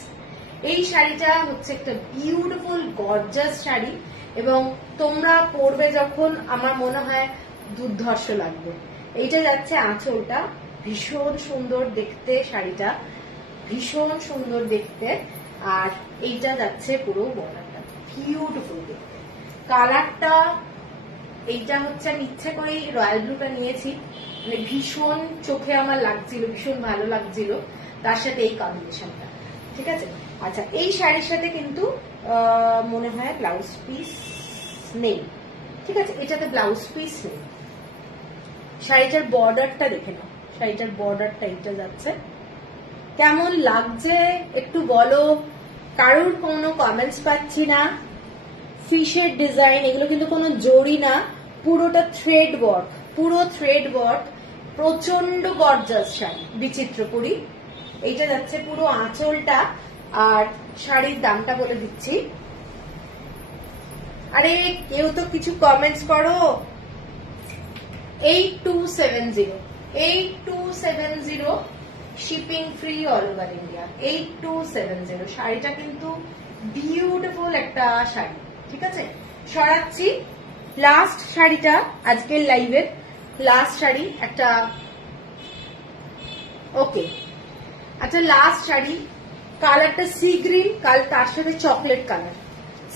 এই শাড়িটা হচ্ছে একটা বিউটিফুল গর্জাস শাড়ি এবং তোমরা পরবে যখন আমার মনে হয় দুর্ধর্ষ লাগবে। এইটা যাচ্ছে আঁচলটা, ভীষণ সুন্দর দেখতে শাড়িটা, ভীষণ সুন্দর দেখতে। আর এইটা যাচ্ছে পুরো বর্ডারটা, বিউটিফুল দেখতে। কালারটা এইটা হচ্ছে আমি ইচ্ছে করেই রয়্যাল ব্লুটা নিয়েছি, মানে ভীষণ চোখে আমার লাগছিল, ভীষণ ভালো লাগছিল, তার সাথে এই কম্বিনেশনটা, ঠিক আছে। আচ্ছা, এই শাড়ির সাথে কিন্তু মনে হয় ব্লাউজ পিস নেই, ঠিক আছে, এটাতে ব্লাউজ পিস নেই। শাড়িটার বর্ডারটা দেখে নাও, শাড়িটার বর্ডারটা এইটা যাচ্ছে, কেমন লাগছে একটু বলো। কারোর কোনো কমেন্টস পাচ্ছি না। ফিশের ডিজাইন, এগুলো কিন্তু কোনো জড়ি না, পুরোটা থ্রেড ওয়ার্ক, পুরো থ্রেড ওয়ার্ক, প্রচন্ড গর্জাস শাড়ি বিচিত্রপুরী। এইটা যাচ্ছে পুরো আঁচলটা। আর শাড়ির দামটা বলে দিচ্ছি, আরে কেউ তো কিছু কমেন্টস করো। 8270 shipping free all over India. 8270 শাড়িটা কিন্তু বিউটিফুল একটা শাড়ি, ঠিক আছে। সরাচ্ছি লাস্ট শাড়িটা, আজকের লাইভের লাস্ট শাড়ি একটা। ওকে, আচ্ছা লাস্ট শাড়ি, কালারটা সি গ্রিন, তার সাথে চকলেট কালার,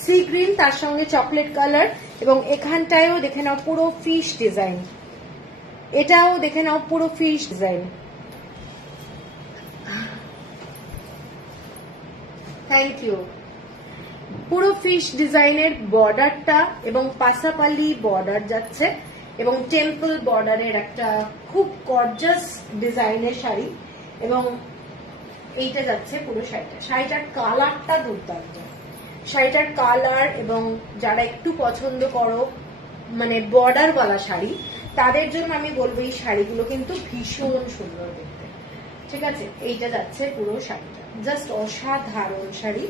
সি গ্রিন তার সঙ্গে চকলেট কালার, এবং এখানটায়ও দেখে নাও পুরো ফিশ ডিজাইন, এটাও দেখে নাও পুরো ফিশ ডিজাইন। Thank you. পুরো ফিশ ডিজাইনের বর্ডারটা এবং পাসাপালি বর্ডার যাচ্ছে, এবং টেম্পল বর্ডারের একটা খুব গর্জাস ডিজাইনের শাড়ি, এবং এইটা যাচ্ছে পুরো শাড়িটা। শাড়িটার কালারটা দুর্দান্ত, শাড়িটার কালার, এবং যারা একটু পছন্দ করো মানে বর্ডারওয়ালা শাড়ি, তাদের জন্য আমি বলবো এই শাড়িগুলো কিন্তু ভীষণ সুন্দর দেখতে, ঠিক আছে। এইটা যাচ্ছে পুরো শাড়িটা, জাস্ট অসাধারণ শাড়ি।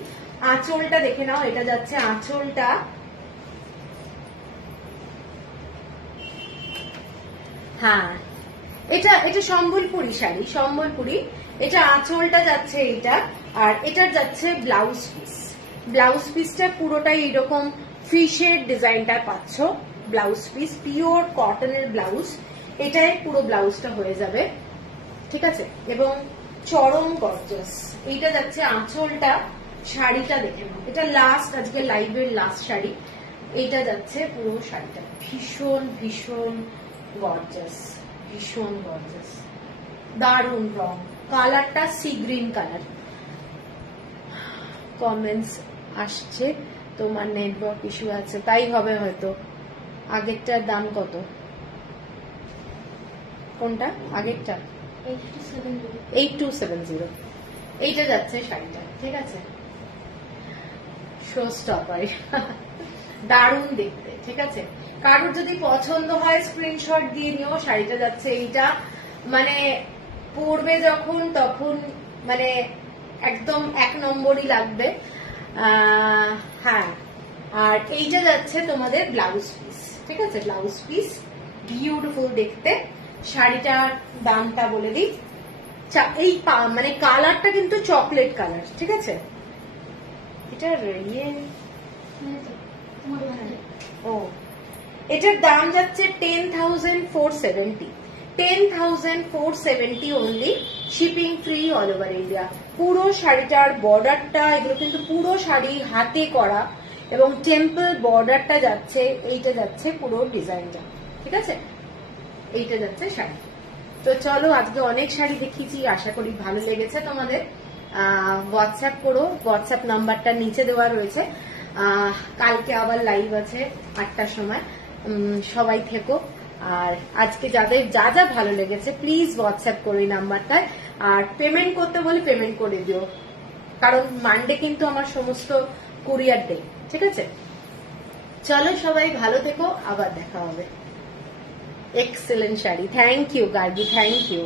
আঁচলটা দেখে নাও, এটা যাচ্ছে আঁচলটা, হ্যাঁ এটা সম্বলপুরি শাড়ি, সম্বলপুরি। এটা আঁচলটা যাচ্ছে এইটা, আর এটার যাচ্ছে ব্লাউজ পিস। ব্লাউজ পিসটা পুরোটাই এরকম ফিশের ডিজাইনটা পাচ্ছ, ব্লাউজ পিস পিওর কটনের ব্লাউজ, এটাই পুরো ব্লাউজটা হয়ে যাবে, ঠিক আছে। এবং চরম গর্জাস। এইটা যাচ্ছে আঁচলটা, শাড়িটা দেখে নাও, এটা লাস্ট আজকে লাইভের লাস্ট শাড়ি। এইটা যাচ্ছে পুরো শাড়িটা, ভীষণ ভীষণ গর্জাস, ভীষণ গর্জাস, দারুণ রং, কালারটা সি গ্রিন কালার। কমেন্টস আসছে তোমার নেটওয়ার্ক ইস্যু আছে, তাই হবে হয়তো। আগেরটার দাম কত? কোনটা আগেরটা? 8270। এইটা যাচ্ছে শাড়িটা, ঠিক আছে। শো স্টপার, দারুণ দেখতে, ঠিক আছে। কারোর যদি পছন্দ হয় স্ক্রিনশট দিয়ে নিও। শাড়িটা যাচ্ছে এইটা, মানে পরবে যখন তখন মানে একদম এক নম্বরই লাগবে। হ্যাঁ, আর এইটা যাচ্ছে তোমাদের ব্লাউজ পিস, ঠিক আছে। ব্লাউজ পিস বিউটিফুল দেখতে। শাড়িটার দামটা বলে দিই, এই মানে কালারটা কিন্তু চকলেট কালার, ঠিক আছে। এটার ইয়ে ও, এটার দাম যাচ্ছে 10,470। 10,470 only, shipping free all over India. পুরো শাড়িটার বর্ডারটা, এগুলো কিন্তু পুরো শাড়ি হাতে করা, এবং টেম্পল বর্ডারটা যাচ্ছে, এইটা যাচ্ছে পুরো ডিজাইনটা, ঠিক আছে। এইটা যাচ্ছে শাড়ি। তো চলো, আজকে অনেক শাড়ি দেখিয়েছি, আশা করি ভালো লেগেছে তোমাদের। হোয়াটসঅ্যাপ করো, হোয়াটসঅ্যাপ নাম্বারটা নিচে দেওয়া রয়েছে। কালকে আবার লাইভ আছে 8টার সময়, সবাই থেকো। আর আজকে যাদের যা যা ভালো লেগেছে প্লিজ হোয়াটসঅ্যাপ করো এই নাম্বারটায়, আর পেমেন্ট করতে বলে পেমেন্ট করে দিও, কারণ মানডে কিন্তু আমার সমস্ত কুরিয়ার ডে, ঠিক আছে। চলো সবাই ভালো থেকো, আবার দেখা হবে। Excellent sari, thank you Gargi, thank you.